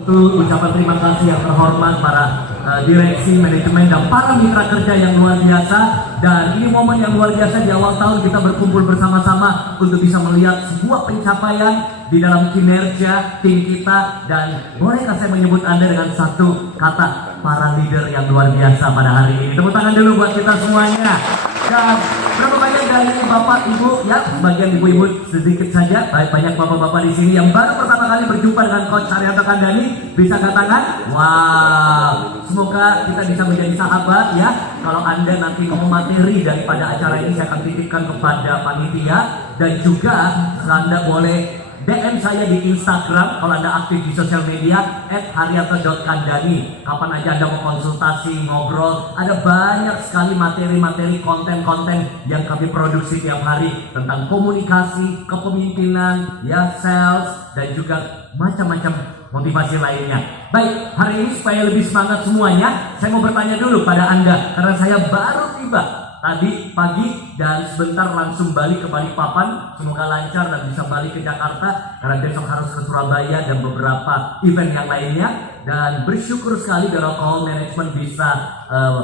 Untuk ucapan terima kasih yang terhormat para direksi, manajemen, dan para mitra kerja yang luar biasa. Dan ini momen yang luar biasa di awal tahun kita berkumpul bersama-sama untuk bisa melihat sebuah pencapaian di dalam kinerja tim kita. Dan bolehkah saya menyebut Anda dengan satu kata, para leader yang luar biasa pada hari ini. Tepuk tangan dulu buat kita semuanya. Dan berapa banyak dari bapak ibu, ya sebagian ibu-ibu sedikit saja, banyak bapak-bapak di sini yang baru pertama kali berjumpa dengan Coach Haryanto Kandhani, bisa angkat tangan? Wow, semoga kita bisa menjadi sahabat ya. Kalau Anda nanti mau materi daripada acara ini, saya akan titipkan kepada panitia. Dan juga Anda boleh DM saya di Instagram kalau Anda aktif di sosial media @haryanto.kandhani. Kapan aja Anda mau konsultasi, ngobrol, ada banyak sekali materi-materi, konten-konten yang kami produksi tiap hari tentang komunikasi, kepemimpinan, ya sales, dan juga macam-macam motivasi lainnya. Baik, hari ini supaya lebih semangat semuanya, saya mau bertanya dulu pada Anda karena saya baru tiba tadi pagi dan sebentar langsung balik ke Balikpapan. Semoga lancar dan bisa balik ke Jakarta karena besok harus ke Surabaya dan beberapa event yang lainnya. Dan bersyukur sekali Darul Call Management bisa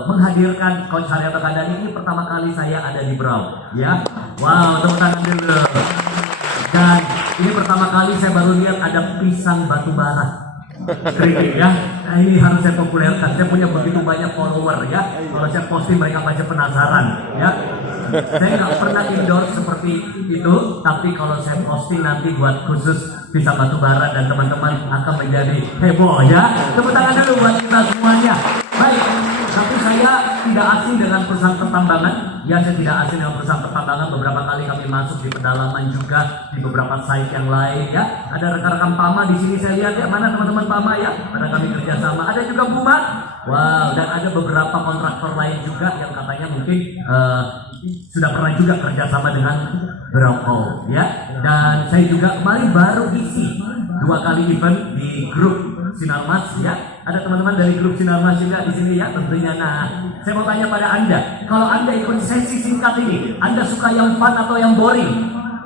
menghadirkan Coach Haryanto Kandhani. Ini pertama kali saya ada di Brau, ya. Wow, tepuk tangan dulu. Dan ini pertama kali saya baru lihat ada pisang batu bara. Kering ya, nah, ini harus saya populerkan. Saya punya begitu banyak follower ya. Kalau saya posting mereka pasti penasaran ya. Saya nggak pernah endorse seperti itu, tapi kalau saya posting nanti buat khusus pisang batu bara dan teman-teman akan menjadi heboh ya. Tepuk tangan dulu buat kita semuanya. Baik, tapi saya tidak asing dengan perusahaan pertambangan. Ya, saya tidak asing dengan perusahaan pertambangan. Beberapa kali kami masuk di pedalaman juga di beberapa site yang lain ya. Ada rekan-rekan Pama di sini saya lihat ya. Mana teman-teman Pama ya? Mana kami kerjasama. Ada juga Buma. Wow, dan ada beberapa kontraktor lain juga yang katanya mungkin sudah pernah juga kerjasama dengan Brau ya. Dan saya juga kemarin baru isi 2 kali event di grup Sinarmas ya. Ada teman-teman dari grup Sinarmas juga di sini ya tentunya. Nah, saya mau tanya pada Anda, kalau Anda ikut sesi singkat ini, Anda suka yang fun atau yang boring?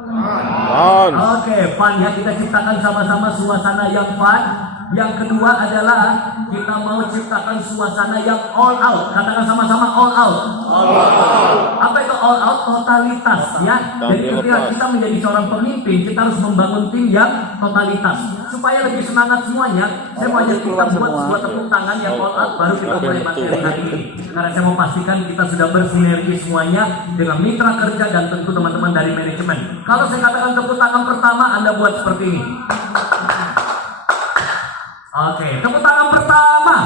Fun. Oke, fun ya. Kita ciptakan sama-sama suasana yang fun. Yang kedua adalah kita mau ciptakan suasana yang all out. Katakan sama-sama all out. All out. Apa itu all out? Totalitas ya. Jadi ketika kita menjadi seorang pemimpin, kita harus membangun tim yang totalitas. Supaya lebih semangat semuanya, saya mau ajak kita buat sebuah tepuk tangan yang all out, baru kita mulai materi hari ini. Karena saya mau pastikan kita sudah bersinergi semuanya dengan mitra kerja dan tentu teman-teman dari manajemen. Kalau saya katakan tepuk tangan pertama, Anda buat seperti ini. Oke, tepuk tangan pertama.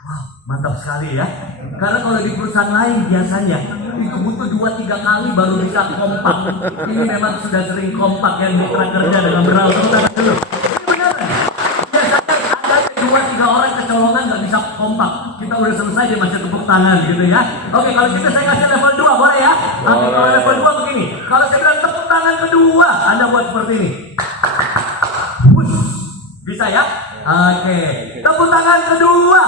Wow, mantap sekali ya. Karena kalau di perusahaan lain biasanya itu butuh 2-3 kali baru bisa kompak. Ini memang sudah sering kompak ya mitra kerja dengan Brau. Tepuk tangan dulu. Ini benar. Biasanya ada 2-3 orang kecolongan nggak bisa kompak. Kita udah selesai dia masih tepuk tangan gitu ya. Oke, kalau gitu saya kasih level 2 boleh ya? Oke, kalau level 2 begini. Kalau saya bilang tepuk tangan kedua, Anda buat seperti ini. Bisa ya? Oke. Tepuk tangan kedua.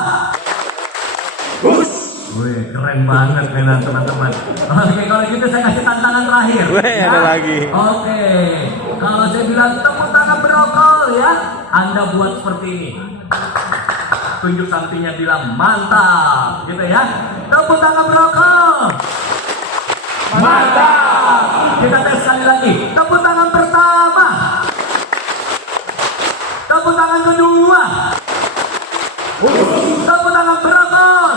Wih, keren banget memang teman-teman. Oke, kalau gitu saya kasih tantangan terakhir. Wih, ya? ada lagi. Oke. Kalau saya bilang tepuk tangan brokol ya, Anda buat seperti ini. Tunjuk sampingnya bilang mantap, gitu ya. Tepuk tangan brokol. Mantap. Kita tes sekali lagi. Tepuk tangan pertama. Tepuk tangan kedua. Tepuk tangan brokol.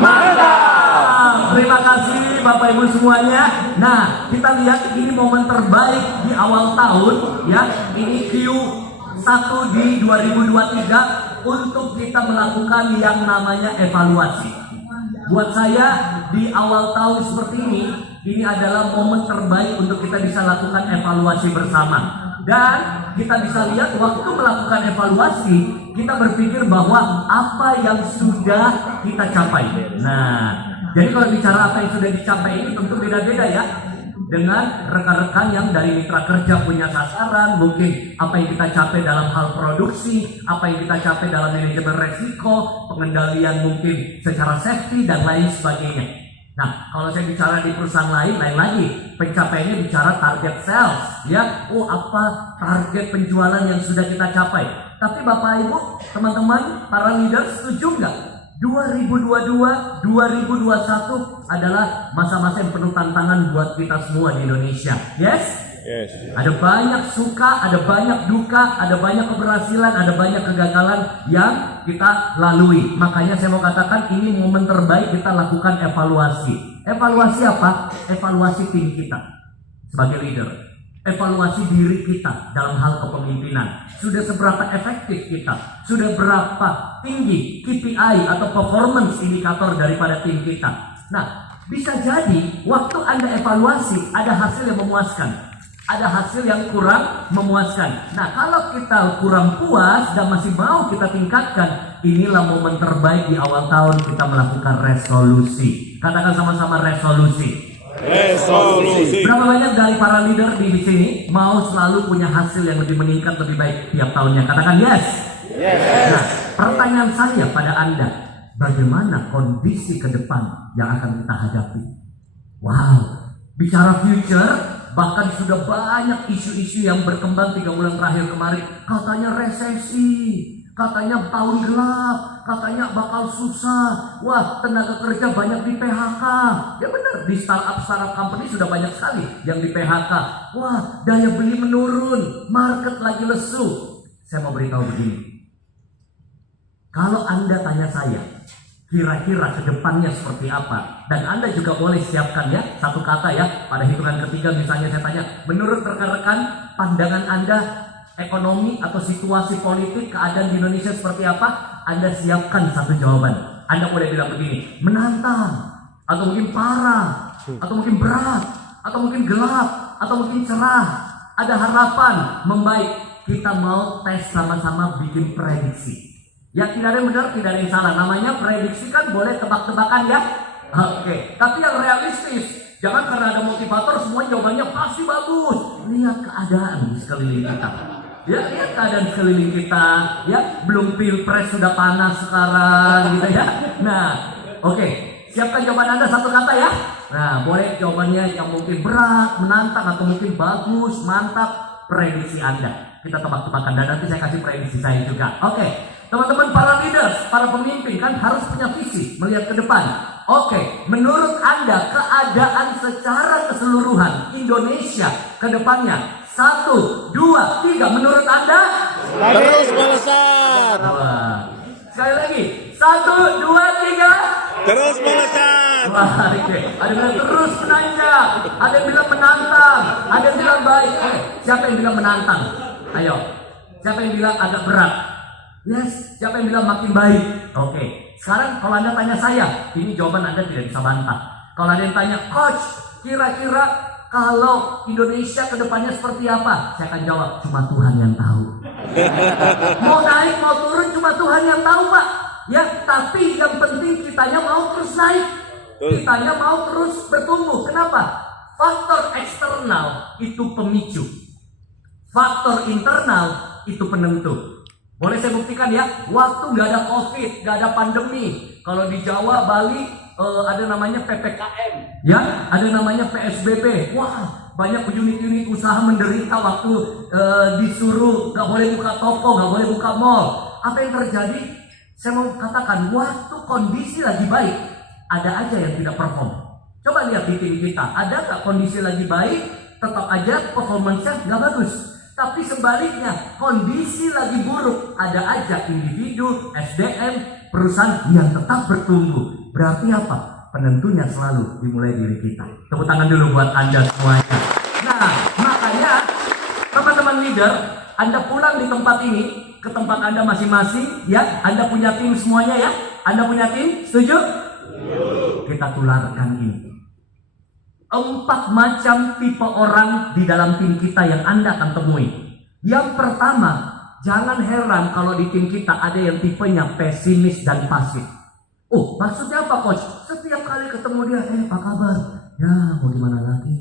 Mantap. Terima kasih Bapak Ibu semuanya. Nah, kita lihat ini momen terbaik di awal tahun ya. Ini Q1 di 2023 untuk kita melakukan yang namanya evaluasi. Buat saya di awal tahun seperti ini adalah momen terbaik untuk kita bisa lakukan evaluasi bersama. Dan kita bisa lihat waktu melakukan evaluasi, kita berpikir bahwa apa yang sudah kita capai. Nah, jadi kalau bicara apa yang sudah dicapai ini tentu beda-beda ya. Dengan rekan-rekan yang dari mitra kerja punya sasaran, mungkin apa yang kita capai dalam hal produksi, apa yang kita capai dalam manajemen resiko, pengendalian mungkin secara safety dan lain sebagainya. Nah, kalau saya bicara di perusahaan lain lagi. Pencapaiannya bicara target sales, ya. Oh, apa target penjualan yang sudah kita capai? Tapi Bapak Ibu, teman-teman, para leader setuju nggak? 2022, 2021 adalah masa-masa yang penuh tantangan buat kita semua di Indonesia. Yes? Yes. Ada banyak suka, ada banyak duka, ada banyak keberhasilan, ada banyak kegagalan yang kita lalui. Makanya saya mau katakan ini momen terbaik kita lakukan evaluasi. Evaluasi apa? Evaluasi tim kita sebagai leader. Evaluasi diri kita dalam hal kepemimpinan. Sudah seberapa efektif kita? Sudah berapa tinggi KPI atau performance indikator daripada tim kita? Nah, bisa jadi waktu Anda evaluasi ada hasil yang memuaskan. Ada hasil yang kurang memuaskan. Nah, kalau kita kurang puas dan masih mau kita tingkatkan, inilah momen terbaik di awal tahun kita melakukan resolusi. Katakan sama-sama resolusi. Resolusi. Berapa banyak dari para leader di sini mau selalu punya hasil yang lebih meningkat, lebih baik tiap tahunnya? Katakan yes. Yes. Nah, pertanyaan saya pada Anda, bagaimana kondisi ke depan yang akan kita hadapi? Wow, bicara future. Bahkan sudah banyak isu-isu yang berkembang 3 bulan terakhir kemarin. Katanya resesi, katanya tahun gelap, katanya bakal susah. Wah, tenaga kerja banyak di PHK. Ya benar, di startup company sudah banyak sekali yang di PHK. Wah, daya beli menurun, market lagi lesu. Saya mau beritahu begini. Kalau Anda tanya saya, kira-kira ke depannya seperti apa? Dan Anda juga boleh siapkan ya, satu kata ya, pada hitungan ketiga misalnya saya tanya, menurut rekan-rekan pandangan Anda ekonomi atau situasi politik keadaan di Indonesia seperti apa? Anda siapkan satu jawaban. Anda boleh bilang begini, menantang, atau mungkin parah, atau mungkin berat, atau mungkin gelap, atau mungkin cerah. Ada harapan, membaik. Kita mau tes sama-sama bikin prediksi. Ya, tidak ada yang benar, tidak ada yang salah. Namanya prediksi kan boleh tebak-tebakan ya. Oke, tapi yang realistis. Jangan karena ada motivator semua jawabannya pasti bagus. Lihat keadaan di sekeliling kita. Ya, lihat keadaan di sekeliling kita. Ya, belum pilpres sudah panas sekarang gitu ya. Nah, oke. Siapkan jawaban Anda satu kata ya. Nah, boleh jawabannya yang mungkin berat, menantang, atau mungkin bagus, mantap. Prediksi Anda. Kita tebak-tebakan dan nanti saya kasih prediksi saya juga. Oke. Teman-teman para leaders, para pemimpin kan harus punya visi melihat ke depan. Oke, menurut Anda keadaan secara keseluruhan Indonesia ke depannya 1, 2, 3 menurut Anda? Terus melesat. Sekali lagi 1, 2, 3. Terus melesat. Wah, oke. Ada yang bilang terus menanjak, ada yang bilang menantang, ada yang bilang baik. Oke, siapa yang bilang menantang? Ayo, siapa yang bilang agak berat? Yes, siapa yang bilang makin baik? Oke, sekarang kalau Anda tanya saya, ini jawaban Anda tidak bisa bantah. Kalau ada yang tanya, Coach, kira-kira kalau Indonesia ke depannya seperti apa? Saya akan jawab, cuma Tuhan yang tahu. Mau naik, mau turun, cuma Tuhan yang tahu, Pak. Ya, tapi yang penting kitanya mau terus naik. Kitanya mau terus bertumbuh. Kenapa? Faktor eksternal itu pemicu. Faktor internal itu penentu. Boleh saya buktikan ya, waktu nggak ada COVID, nggak ada pandemi. Kalau di Jawa, Bali, ada namanya PPKM, ya, ada namanya PSBB. Wah, banyak unit-unit usaha menderita waktu disuruh nggak boleh buka toko, nggak boleh buka mall. Apa yang terjadi? Saya mau katakan, waktu kondisi lagi baik, ada aja yang tidak perform. Coba lihat di tim kita, ada nggak kondisi lagi baik, tetap aja performance-nya nggak bagus. Tapi sebaliknya, kondisi lagi buruk, ada aja individu, SDM, perusahaan yang tetap bertumbuh. Berarti apa? Penentunya selalu dimulai dari kita. Tepuk tangan dulu buat Anda semuanya. Nah, makanya teman-teman leader, Anda pulang di tempat ini, ke tempat Anda masing-masing, ya. Anda punya tim semuanya ya. Anda punya tim, setuju? Kita tularkan ini. 4 macam tipe orang di dalam tim kita yang Anda akan temui. Yang pertama, jangan heran kalau di tim kita ada yang tipenya pesimis dan pasif. Oh, maksudnya apa, Coach? Setiap kali ketemu dia, apa kabar? Ya, mau gimana lagi?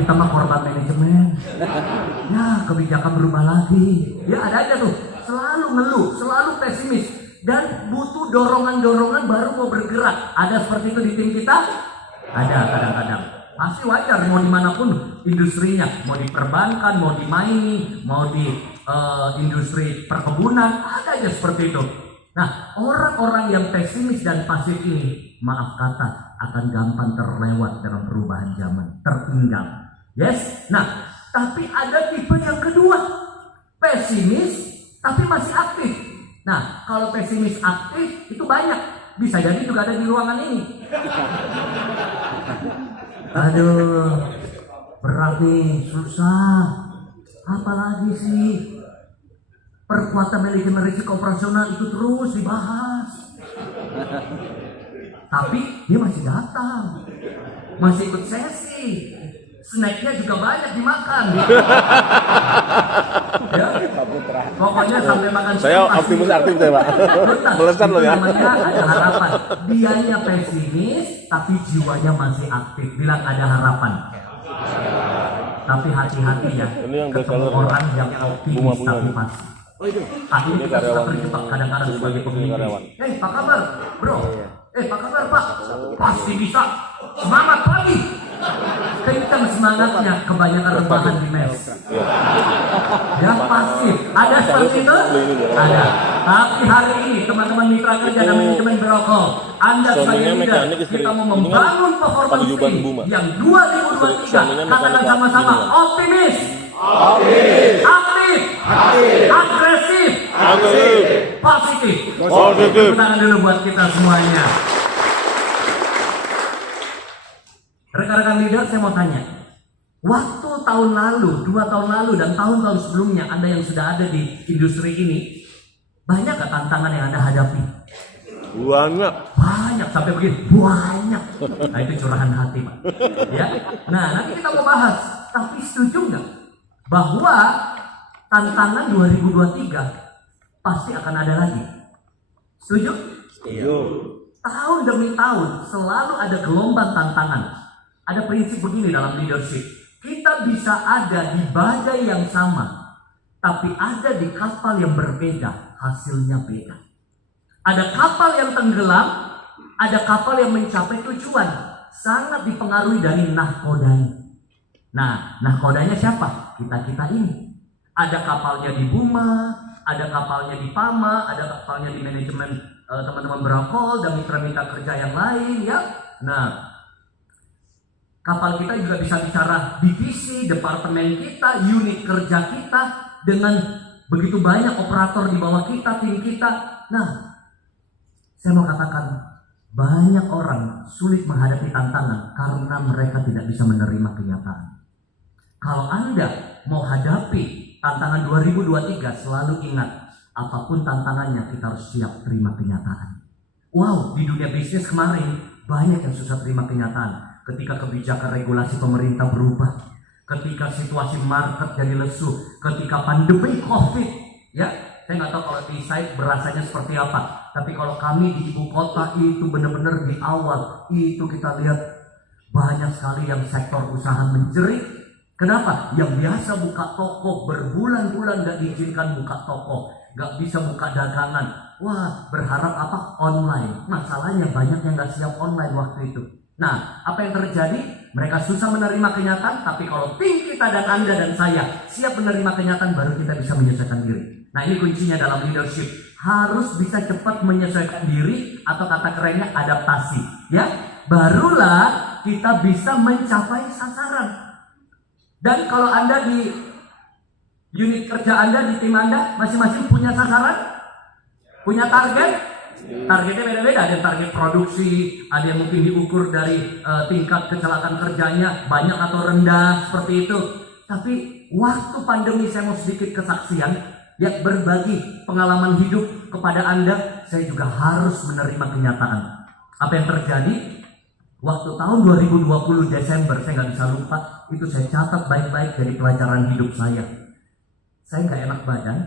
Kita mah korban manajemen. Ya, kebijakan berubah lagi. Ya, ada aja tuh. Selalu ngeluh, selalu pesimis. Dan butuh dorongan-dorongan baru mau bergerak. Ada seperti itu di tim kita? Ada kadang-kadang. Pasti wajar, mau dimanapun industrinya, mau di perbankan, mau di mining, mau di industri perkebunan, ada aja seperti itu. Nah, orang-orang yang pesimis dan pasif ini, maaf kata, akan gampang terlewat dalam perubahan zaman, tertinggal. Yes? Nah, tapi ada tipe yang kedua, pesimis tapi masih aktif. Nah, kalau pesimis aktif itu banyak, bisa jadi juga ada di ruangan ini. Aduh, berat nih, susah. Apalagi sih? Perkuatan manajemen risiko operasional itu terus dibahas. Tapi dia masih datang, masih ikut sesi. Snacknya juga banyak dimakan. Ya, pokoknya sampai makan. Saya optimis aktif saya Pak. Melesat loh ya. Namanya ada harapan. Dianya pesimis, tapi jiwanya masih aktif. Bilang ada harapan. Tapi hati-hati ya. Ini yang ketemu orang yang optimis tapi pasif. Akhirnya kita suka terjebak kadang-kadang sebagai pemimpin. Pak kabar, bro? Pak kabar Pak? Pasti bisa. Semangat lagi. Kencang semangatnya, kebanyakan rebahan di mes. Ya pasif. Ada seperti itu? Ada. Tapi hari ini teman-teman mitra kerja dan manajemen berokok, Anda sebagai leader, kita mau membangun performance yang 2023. Katakan sama-sama, optimis, aktif, agresif, positif. Tepuk tangan dulu buat kita semuanya. Rekan-rekan leader, saya mau tanya, waktu tahun lalu, 2 tahun lalu, dan tahun-tahun sebelumnya, Anda yang sudah ada di industri ini, banyak gak tantangan yang Anda hadapi? Banyak, sampai begini, banyak. Nah itu curahan hati Pak. Ya? Nah nanti kita mau bahas, tapi setuju nggak bahwa tantangan 2023 pasti akan ada lagi? Setuju? Setuju. Tahun demi tahun selalu ada gelombang tantangan. Ada prinsip begini dalam leadership. Kita bisa ada di badai yang sama, tapi ada di kapal yang berbeda, hasilnya beda. Ada kapal yang tenggelam, ada kapal yang mencapai tujuan. Sangat dipengaruhi dari nahkodanya. Nah, nahkodanya siapa? Kita-kita ini. Ada kapalnya di Buma, ada kapalnya di Pama, ada kapalnya di manajemen teman-teman Berakol dan mitra-mitra kerja yang lain ya. Nah, kapal kita juga bisa bicara divisi, departemen kita, unit kerja kita dengan begitu banyak operator di bawah kita, tim kita. Nah, saya mau katakan banyak orang sulit menghadapi tantangan karena mereka tidak bisa menerima kenyataan. Kalau Anda mau hadapi tantangan 2023, selalu ingat, apapun tantangannya kita harus siap terima kenyataan. Wow, di dunia bisnis kemarin banyak yang susah terima kenyataan. Ketika kebijakan regulasi pemerintah berubah, ketika situasi market jadi lesu, ketika pandemi COVID, ya, saya nggak tahu kalau di site berasanya seperti apa. Tapi kalau kami di ibu kota itu benar-benar di awal itu kita lihat banyak sekali yang sektor usaha menjerit. Kenapa? Yang biasa buka toko berbulan-bulan nggak diizinkan buka toko, nggak bisa buka dagangan. Wah, berharap apa? Online. Masalahnya banyak yang nggak siap online waktu itu. Nah, apa yang terjadi? Mereka susah menerima kenyataan, tapi kalau tim kita dan Anda dan saya siap menerima kenyataan, baru kita bisa menyesuaikan diri. Nah, ini kuncinya dalam leadership. Harus bisa cepat menyesuaikan diri, atau kata kerennya adaptasi. Ya, barulah kita bisa mencapai sasaran. Dan kalau Anda di unit kerja Anda, di tim Anda, masing-masing punya sasaran? Punya target? Targetnya beda-beda, ada target produksi, ada yang mungkin diukur dari tingkat kecelakaan kerjanya banyak atau rendah, seperti itu. Tapi waktu pandemi saya mau sedikit kesaksian, ya, berbagi pengalaman hidup kepada Anda. Saya juga harus menerima kenyataan. Apa yang terjadi? Waktu tahun 2020 Desember, saya nggak bisa lupa, itu saya catat baik-baik dari pelajaran hidup saya. Saya nggak enak badan,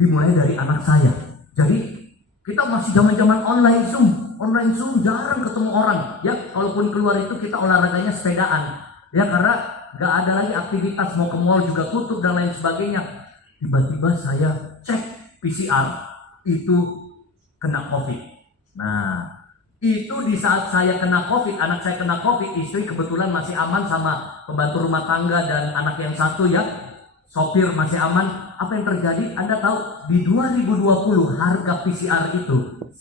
dimulai dari anak saya. Jadi kita masih zaman-zaman online Zoom jarang ketemu orang. Ya, kalaupun keluar itu kita olahraganya sepedaan. Ya, karena nggak ada lagi aktivitas, mau ke mall juga tutup dan lain sebagainya. Tiba-tiba saya cek PCR itu kena COVID. Nah, Itu di saat saya kena COVID, anak saya kena COVID, istri kebetulan masih aman sama pembantu rumah tangga dan anak yang satu ya, sopir masih aman. Apa yang terjadi? Anda tahu di 2020 harga PCR itu 1,6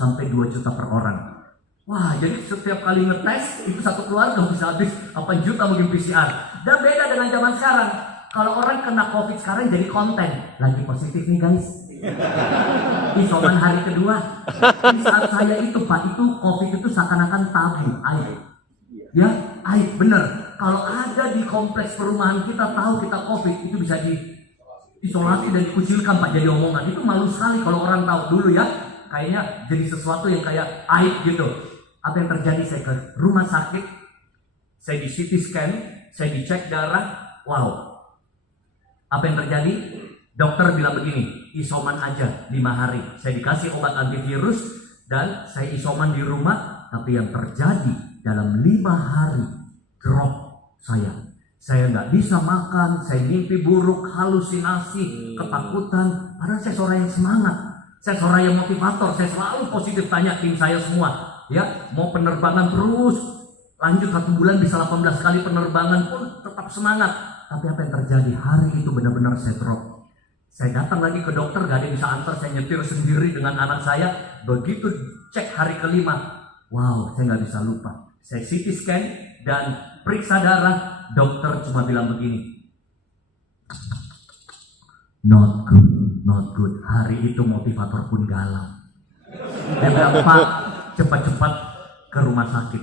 sampai 2 juta per orang. Wah, jadi setiap kali ngetes itu satu keluarga bisa habis 8 juta mungkin PCR. Dan beda dengan zaman sekarang. Kalau orang kena COVID sekarang jadi konten. Lagi positif nih guys. Isoman hari kedua. Di saat saya itu Pak, itu COVID itu seakan-akan tabu, aib. Ya, aib bener. Kalau ada di kompleks perumahan kita tahu kita COVID, itu bisa diisolasi dan dikucilkan Pak, jadi omongan. Itu malu sekali kalau orang tahu dulu ya. Kayaknya jadi sesuatu yang kayak aib gitu. Apa yang terjadi? Saya ke rumah sakit, saya di CT scan, saya dicek darah. Wow. Apa yang terjadi? Dokter bilang begini, isoman aja 5 hari. Saya dikasih obat antivirus dan saya isoman di rumah. Tapi yang terjadi dalam 5 hari drop saya. Saya nggak bisa makan, saya mimpi buruk, halusinasi, ketakutan. Padahal saya seorang yang semangat, saya seorang yang motivator, saya selalu positif. Tanya tim saya semua, ya mau penerbangan terus, lanjut 1 bulan bisa 18 kali penerbangan pun tetap semangat. Tapi apa yang terjadi? Hari itu benar-benar saya drop. Saya datang lagi ke dokter, gak ada yang bisa antar, saya nyetir sendiri dengan anak saya. Begitu cek hari kelima, wow, saya nggak bisa lupa. Saya CT scan dan periksa darah, dokter cuma bilang begini, not good, not good. Hari itu motivator pun galau. Dia bilang, Pak, cepat-cepat ke rumah sakit.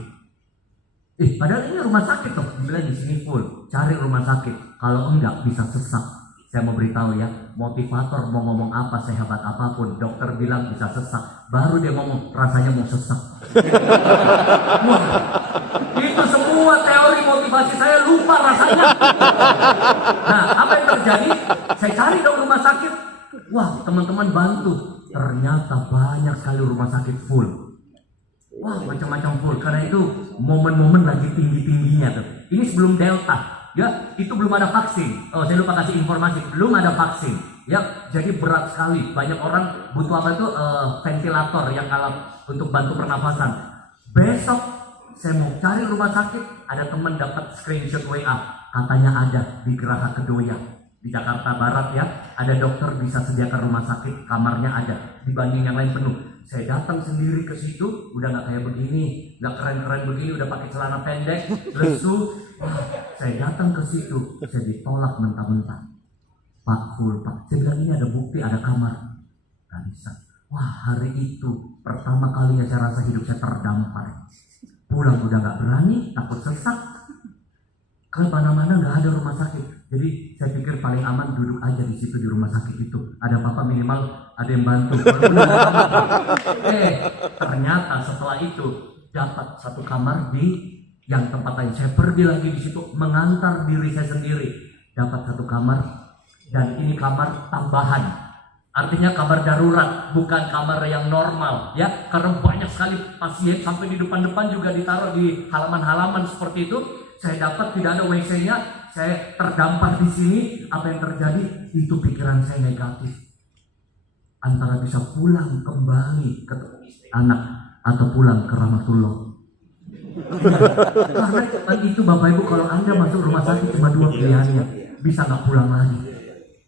Padahal ini rumah sakit tuh. Dia bilang di sini full, cari rumah sakit. Kalau enggak bisa sesak. Saya mau beritahu ya, motivator mau ngomong apa, sehebat apapun, dokter bilang bisa sesak. Baru dia ngomong, rasanya mau sesak. Wah, itu semua teori motivasi saya lupa rasanya. Nah, apa yang terjadi? Saya cari dong rumah sakit. Wah, teman-teman bantu. Ternyata banyak sekali rumah sakit full. Wah, macam-macam full. Karena itu momen-momen lagi tinggi-tingginya tuh. Ini sebelum Delta. Ya, itu belum ada vaksin. Oh, saya lupa kasih informasi, belum ada vaksin. Ya, jadi berat sekali. Banyak orang butuh apa itu ventilator yang alat untuk bantu pernafasan. Besok saya mau cari rumah sakit, ada teman dapat screenshot WA, katanya ada di Geraha Kedoya di Jakarta Barat ya. Ada dokter bisa sediakan rumah sakit, kamarnya ada. Dibanding yang lain penuh. Saya datang sendiri ke situ, udah nggak kayak begini, nggak keren-keren begini, udah pakai celana pendek, lesu. Wah, saya datang ke situ, saya ditolak mentah-mentah. Pak, full Pak. Saya bilang ini ada bukti, ada kamar. Nggak bisa. Wah, hari itu pertama kalinya saya rasa hidup saya terdampar. Pulang udah nggak berani, takut sesak. Ke mana-mana nggak ada rumah sakit. Jadi saya pikir paling aman duduk aja di situ di rumah sakit itu. Ada apa-apa minimal ada yang bantu. Ternyata setelah itu dapat satu kamar di yang tempat lain. Saya pergi lagi di situ mengantar diri saya sendiri. Dapat satu kamar dan ini kamar tambahan. Artinya kamar darurat, bukan kamar yang normal ya. Karena banyak sekali pasien sampai di depan-depan juga ditaruh di halaman-halaman seperti itu. Saya dapat tidak ada WC-nya, saya terdampar di sini. Apa yang terjadi? Itu pikiran saya negatif. Antara bisa pulang kembali ke anak atau pulang ke rahmatullah. Karena itu Bapak Ibu, kalau Anda masuk rumah sakit cuma 2 pilihannya, bisa nggak pulang lagi.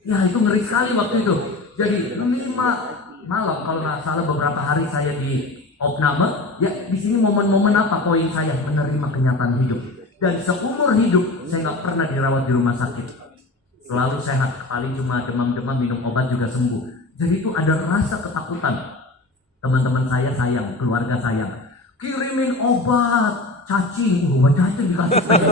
Ya itu ngeri sekali waktu itu. Jadi 5 malam kalau nggak salah beberapa hari saya di opname. Ya di sini momen-momen apa poin saya menerima kenyataan hidup. Dan seumur hidup saya nggak pernah dirawat di rumah sakit, selalu sehat, paling cuma demam-demam, minum obat juga sembuh. Jadi itu ada rasa ketakutan. Teman-teman saya sayang, keluarga sayang, kirimin obat cacing, obat cacing dikasih saya,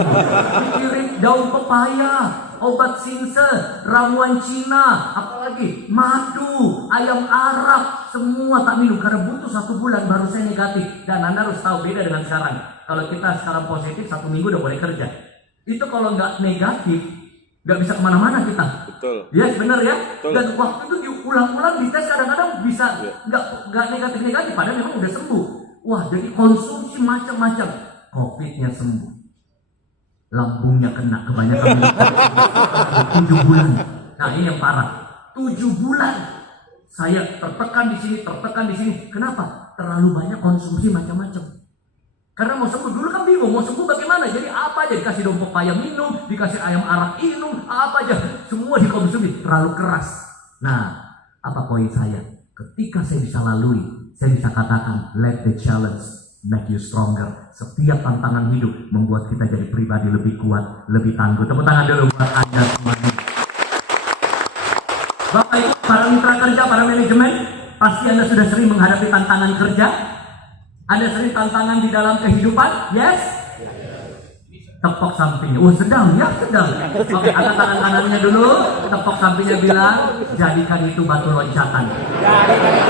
kirim daun pepaya, obat sinse, ramuan Cina, apalagi madu, ayam Arab, semua tak minum karena butuh 1 bulan baru saya negatif. Dan Anda harus tahu beda dengan sekarang. Kalau kita sekarang positif 1 minggu udah boleh kerja. Itu kalau nggak negatif nggak bisa kemana-mana kita. Betul. Ya benar ya. Betul. Dan waktu itu diulang-ulang dites kadang-kadang bisa nggak negatif padahal memang udah sembuh. Wah, jadi konsumsi macam-macam. COVID-nya sembuh, lambungnya kena kebanyakan minum 7 bulan. Nah ini yang parah. 7 bulan saya tertekan di sini. Kenapa? terlalu banyak konsumsi macam-macam. Karena mau sembuh dulu kan bingung, mau sembuh bagaimana? Jadi apa aja dikasih dong pepaya minum, dikasih ayam arak minum, apa aja semua dikonsumsi, terlalu keras. Nah, apa poin saya? Ketika saya bisa lalui, saya bisa katakan let the challenge make you stronger. Setiap tantangan hidup membuat kita jadi pribadi lebih kuat, lebih tangguh. Tepuk tangan dulu buat Anda semuanya. Bapak Ibu, para mitra kerja, para manajemen, pasti Anda sudah sering menghadapi tantangan kerja. Anda sering tantangan di dalam kehidupan, yes? Tepok sampingnya, oh sedang, ya sedang. Oke, angkat tangan kanannya dulu, tepok sampingnya bilang, jadikan itu batu loncatan,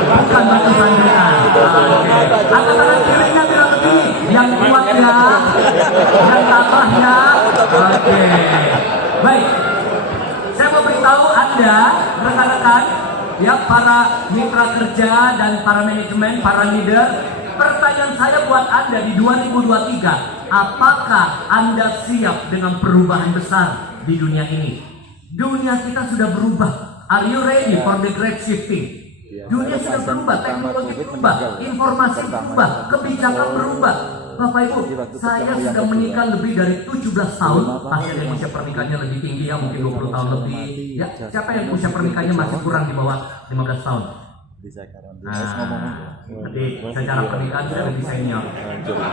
bukan batu sandungan. Oke, angkat tangan kirinya bilang begini, yang kuat ya, yang tabah ya. Oke, baik. Saya mau beritahu Anda, rekan-rekan, ya para mitra kerja dan para manajemen, para leader. Pertanyaan saya buat Anda di 2023, apakah Anda siap dengan perubahan besar di dunia ini? Dunia kita sudah berubah. Are you ready for the great shifting? Dunia sudah berubah, teknologi berubah, informasi berubah, kebijakan berubah. Bapak Ibu, saya sudah menikah lebih dari 17 tahun. Pasti ada yang usia pernikahannya lebih tinggi ya, mungkin 20 tahun lebih. Ya, siapa yang usia pernikahannya masih kurang di bawah 15 tahun? Jadi secara pernikahan saya lebih senior,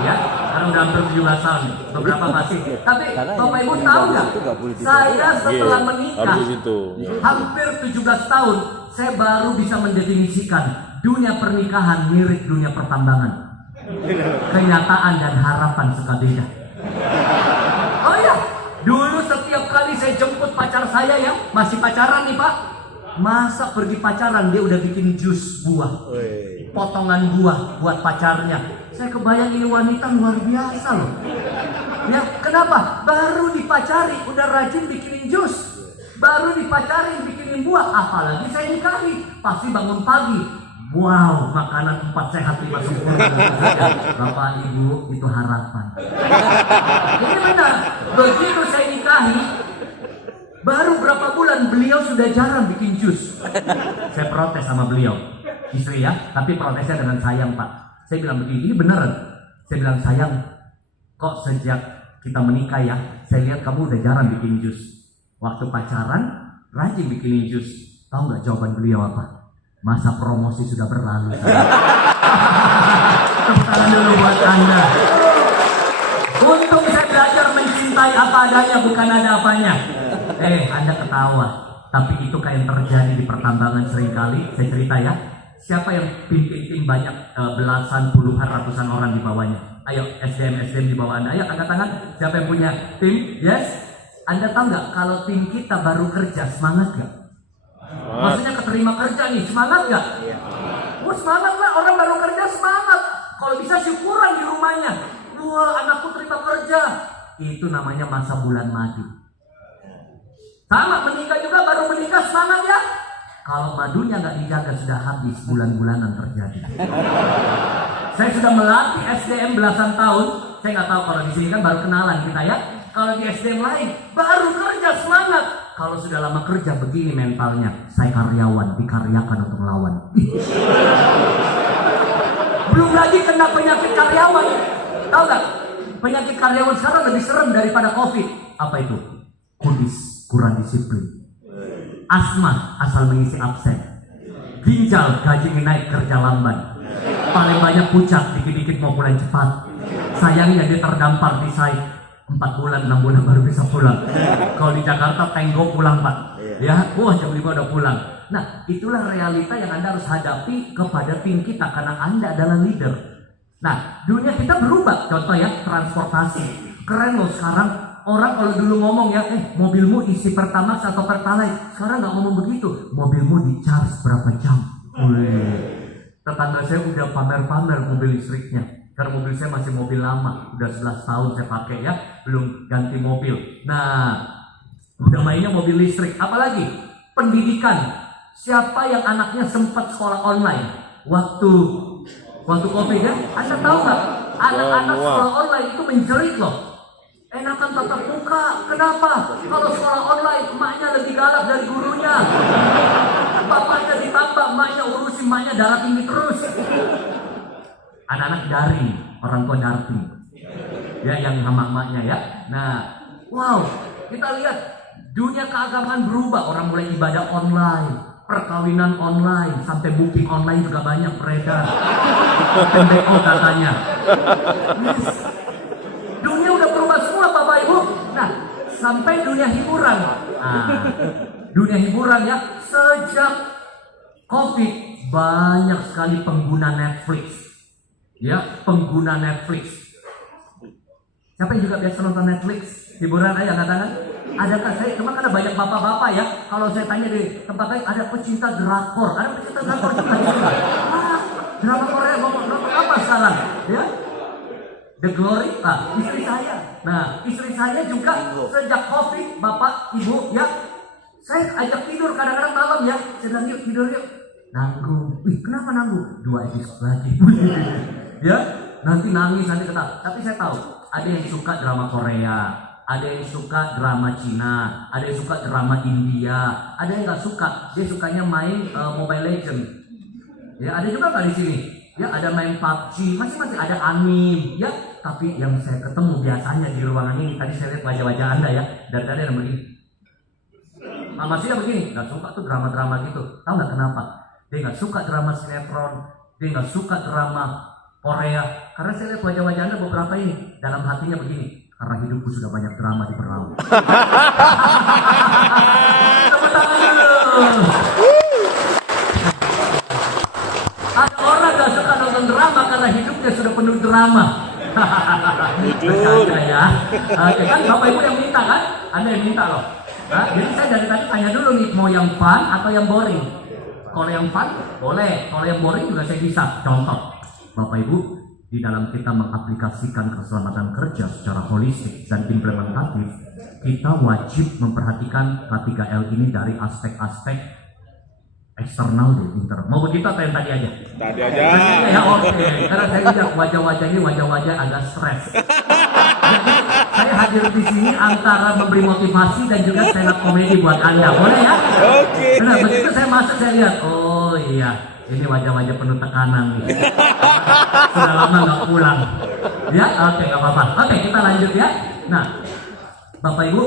ya, karena udah hampir 17 tahun, beberapa masih. Tapi Bapak Ibu tahu nggak? Saya setelah menikah hampir 17 tahun, saya baru bisa mendefinisikan dunia pernikahan mirip dunia pertambangan. Kenyataan dan harapan suka beda. Oh iya, dulu setiap kali saya jemput pacar saya ya, masih pacaran nih Pak. Masa pergi pacaran dia udah bikin jus buah, potongan buah buat pacarnya. Saya kebayang ini wanita luar biasa loh. Ya, kenapa? Baru dipacari udah rajin bikinin jus, baru dipacari bikinin buah. Apalagi saya nikahi, pasti bangun pagi. Wow, makanan 4 sehat 5 sempurna. Bapak Ibu, itu harapan. Ini benar. Begitu saya nikahi, baru berapa bulan beliau sudah jarang bikin jus. Saya protes sama beliau, istri ya, tapi protesnya dengan sayang Pak. Saya bilang begini, ini beneran. Saya bilang sayang, kok sejak kita menikah ya, saya lihat kamu udah jarang bikin jus. Waktu pacaran, rajin bikinin jus. Tahu nggak jawaban beliau apa? Masa promosi sudah berlalu. Tangan dulu buat Anda. Untung saya belajar mencintai apa adanya, bukan ada apanya. Anda ketawa, tapi itu kayak yang terjadi di pertambangan seringkali. Saya cerita ya, siapa yang pimpin tim banyak belasan, puluhan, ratusan orang di bawahnya? Ayo SDM di bawah Anda, ayo angkat tangan. Siapa yang punya tim? Yes. Anda tahu nggak kalau tim kita baru kerja semangat nggak? Maksudnya keterima kerja nih, semangat nggak? Oh semangat lah, orang baru kerja semangat. Kalau bisa syukuran di rumahnya. Wah anakku terima kerja. Itu namanya masa bulan madu. Sama menikah juga, baru menikah semangat ya. Kalau madunya nggak dijaga sudah habis, bulan-bulanan terjadi. Saya sudah melatih SDM belasan tahun. Saya nggak tahu kalau di sini kan baru kenalan kita ya. Kalau di SDM lain baru kerja semangat. Kalau sudah lama kerja begini mentalnya, saya karyawan, dikaryakan untuk melawan. Belum lagi kena penyakit karyawan. Tahu nggak? Penyakit karyawan sekarang lebih serem daripada COVID. Apa itu? Kudis, kurang disiplin. Asma, asal mengisi absen. Ginjal, gaji naik, kerja lamban. Paling banyak pucat, dikit-dikit mau pulang cepat. Sayangnya dia terdampar di site. 4 bulan, 6 bulan baru bisa pulang. Kalau di Jakarta tenggo pulang Pak. Ya, wah jam 5 udah pulang. Nah, itulah realita yang Anda harus hadapi kepada tim kita karena Anda adalah leader. Nah, dunia kita berubah. Contoh ya, transportasi. Keren loh sekarang. Orang kalau dulu ngomong ya, mobilmu isi Pertamax atau Pertalite. Sekarang nggak ngomong begitu. Mobilmu di charge berapa jam? Tetangga saya udah pamer-pamer mobil listriknya. Karena mobil saya masih mobil lama, udah 11 tahun saya pakai ya, belum ganti mobil. Nah, udah mainnya mobil listrik. Apalagi pendidikan. Siapa yang anaknya sempat sekolah online waktu COVID ya? Anda tahu nggak? Anak-anak sekolah online itu menjerit loh. Enakan tatap muka. Kenapa? Kalau sekolah online, emaknya lebih galak dari gurunya. Bapaknya ditambah, emaknya urusin, emaknya darah tinggi terus. anak-anak daring, orang tua darting, ya yang emak-emaknya ya. Nah, wow, kita lihat dunia keagamaan berubah, orang mulai ibadah online, perkawinan online, sampai booking online juga banyak beredar. PMBO katanya. Yes. Dunia udah berubah semua Bapak Ibu. Nah, sampai dunia hiburan. Nah, dunia hiburan ya, sejak COVID banyak sekali pengguna Netflix. Ya, pengguna Netflix. Siapa yang juga biasa nonton Netflix? Hiburan aja katakan. Adakah saya? Cuma karena banyak bapak-bapak ya. Kalau saya tanya di tempat lain, ada pecinta drakor. Ada pecinta drakor juga. Drama Korea ngomong apa sekarang? Ya, The Glory. Istri saya. Nah, istri saya juga sejak COVID, bapak, ibu, ya. Saya ajak tidur kadang-kadang malam ya. Saya bilang yuk tidur yuk. Nanggung. Kenapa nanggung? 2 episode lagi. Ya, nanti nangis, nanti ketawa. Tapi saya tahu ada yang suka drama Korea, ada yang suka drama Cina, ada yang suka drama India, ada yang nggak suka, dia sukanya main Mobile Legend. Ya, ada juga nggak di sini? Ya, ada main PUBG, masing-masing ada anime. Ya, tapi yang saya ketemu biasanya di ruangan ini, tadi saya lihat wajah-wajah Anda ya, dari tadi ada begini. Masih begini, nggak suka tuh drama-drama gitu. Tahu nggak kenapa? Dia nggak suka drama sinetron, dia nggak suka drama Korea, karena saya lihat wajah-wajah Anda beberapa ini dalam hatinya begini, karena hidupku sudah banyak drama di berlalu. Ada orang gak suka nonton drama karena hidupnya sudah penuh drama. Bercanda ya. Oke, kan Bapak Ibu yang minta kan? Anda yang minta loh. Nah, jadi saya dari tadi tanya dulu nih, mau yang fun atau yang boring? Kalau yang fun boleh, kalau yang boring juga saya bisa. Contoh, Bapak Ibu, di dalam kita mengaplikasikan keselamatan kerja secara holistik dan implementatif, kita wajib memperhatikan K3L ini dari aspek-aspek eksternal dan internal. Mau begitu atau yang tadi aja? Tadi aja. Ya oke. Karena saya lihat wajah-wajah ini wajah-wajah agak stres. Jadi saya hadir di sini antara memberi motivasi dan juga stand up komedi buat Anda. Boleh ya? Oke. Nah, begitu saya masuk saya lihat, oh iya, ini wajah-wajah penuh tekanan nih. Sudah lama nggak pulang. Ya, oke, nggak apa-apa. Oke, kita lanjut ya. Nah, Bapak Ibu,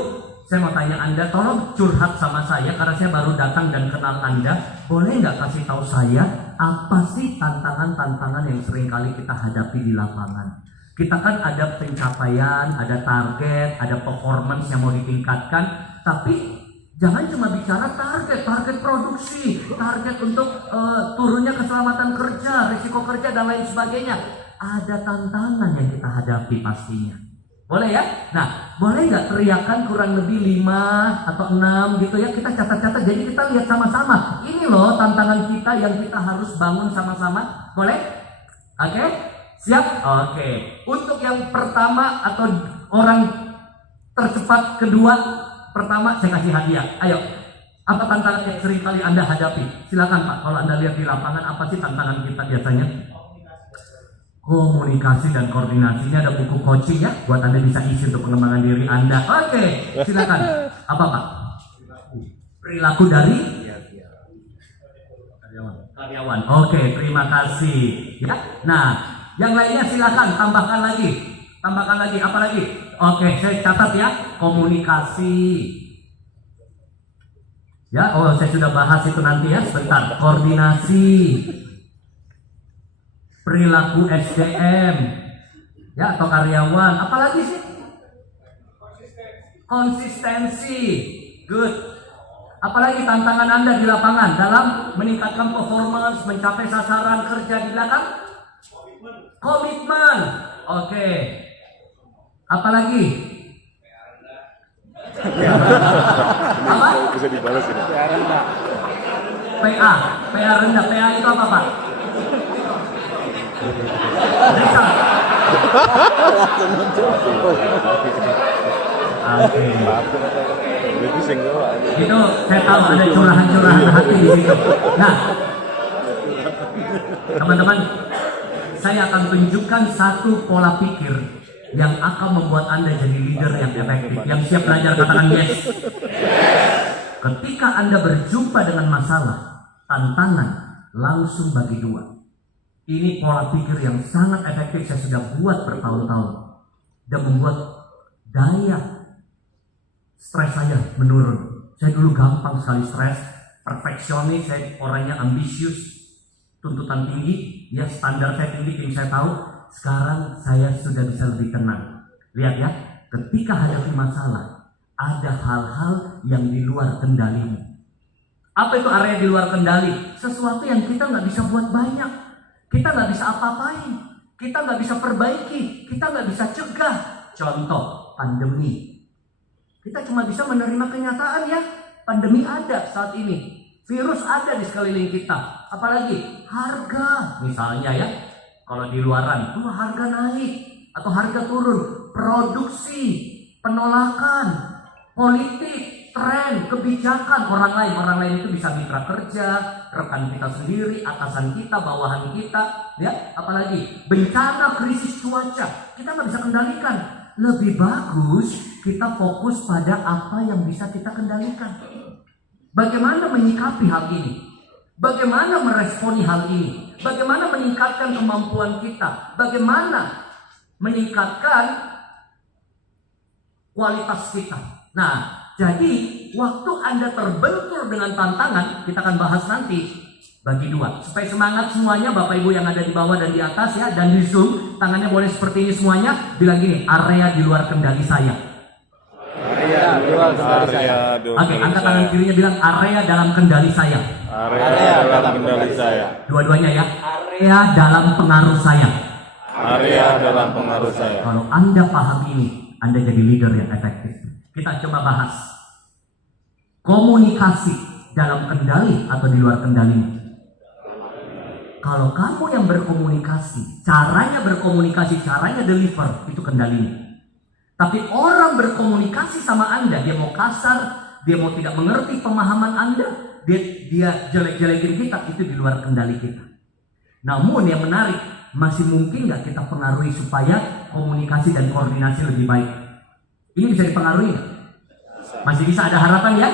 saya mau tanya Anda, tolong curhat sama saya karena saya baru datang dan kenal Anda. Boleh nggak kasih tahu saya apa sih tantangan-tantangan yang seringkali kita hadapi di lapangan? Kita kan ada pencapaian, ada target, ada performance yang mau ditingkatkan, tapi jangan cuma bicara target produksi, target untuk turunnya keselamatan kerja, risiko kerja dan lain sebagainya. Ada tantangan yang kita hadapi pastinya. Boleh ya? Nah, boleh nggak teriakan kurang lebih 5 atau 6 gitu ya? Kita catat-catat, jadi kita lihat sama-sama. Ini loh tantangan kita yang kita harus bangun sama-sama. Boleh? Oke? Siap? Oke. Untuk yang pertama atau orang tercepat kedua, pertama saya kasih hadiah. Ayo, apa tantangan yang sering kali Anda hadapi? Silakan Pak, kalau Anda lihat di lapangan apa sih tantangan kita biasanya? Komunikasi dan koordinasinya, ada buku coaching ya, buat Anda bisa isi untuk pengembangan diri Anda. Oke, silakan. Apa Pak? Perilaku dari karyawan. Oke, terima kasih. Ya, nah, yang lainnya silakan tambahkan lagi. Apa lagi? Oke, saya catat ya. Komunikasi. Ya, oh saya sudah bahas itu nanti ya, sebentar. Koordinasi. Perilaku SDM. Ya, atau karyawan. Apalagi sih? Konsistensi. Good. Apalagi tantangan Anda di lapangan dalam meningkatkan performance, mencapai sasaran kerja di belakang? Komitmen. Oke. Apalagi? Apa? Bisa dibalas ini. PA rendah. PA itu apa Pak? Bisa. Oke. Itu saya tahu ada curahan-curahan hati di situ. Nah, teman-teman, saya akan tunjukkan satu pola pikir yang akan membuat Anda jadi leader yang efektif. Yang siap belajar katakan yes. Ketika Anda berjumpa dengan masalah, tantangan, langsung bagi dua. Ini pola pikir yang sangat efektif, saya sudah buat bertahun-tahun dan membuat daya stres saya menurun. Saya dulu gampang sekali stres, perfeksionis, saya orangnya ambisius, tuntutan tinggi, ya standar saya tinggi, yang saya tahu. Sekarang saya sudah bisa lebih tenang. Lihat ya, ketika hadapi masalah, ada hal-hal yang di luar kendalimu. Apa itu area di luar kendali? Sesuatu yang kita nggak bisa buat banyak, kita nggak bisa apa-apain, kita nggak bisa perbaiki, kita nggak bisa cegah. Contoh, pandemi. Kita cuma bisa menerima kenyataan ya, pandemi ada saat ini, virus ada di sekeliling kita. Apalagi harga, misalnya ya, kalau di luaran, harga naik atau harga turun, produksi, penolakan, politik, tren, kebijakan orang lain itu bisa mitra kerja, rekan kita sendiri, atasan kita, bawahan kita, ya, apalagi bencana, krisis cuaca, kita nggak bisa kendalikan. Lebih bagus kita fokus pada apa yang bisa kita kendalikan. Bagaimana menyikapi hal ini? Bagaimana meresponi hal ini? Bagaimana meningkatkan kemampuan kita? Bagaimana meningkatkan kualitas kita? Nah, jadi waktu Anda terbentur dengan tantangan, kita akan bahas nanti, bagi dua. Supaya semangat semuanya, Bapak Ibu yang ada di bawah dan di atas ya, dan di Zoom, tangannya boleh seperti ini semuanya. Bilang gini, area di luar kendali saya. Area di luar kendali saya. Oke, angkat tangan kirinya, bilang area dalam kendali saya. Area dalam kendali saya. Dua-duanya ya, area dalam pengaruh saya. Area dalam pengaruh saya. Kalau Anda paham ini, Anda jadi leader yang efektif. Kita coba bahas komunikasi dalam kendali atau di luar kendali. Kalau kamu yang berkomunikasi, caranya berkomunikasi, caranya deliver, itu kendalinya. Tapi orang berkomunikasi sama Anda, dia mau kasar, dia mau tidak mengerti pemahaman Anda, dia jelek-jelekin kita, itu di luar kendali kita. Namun yang menarik, masih mungkin nggak kita pengaruhi supaya komunikasi dan koordinasi lebih baik? Ini bisa dipengaruhi nggak? Masih bisa, ada harapan ya?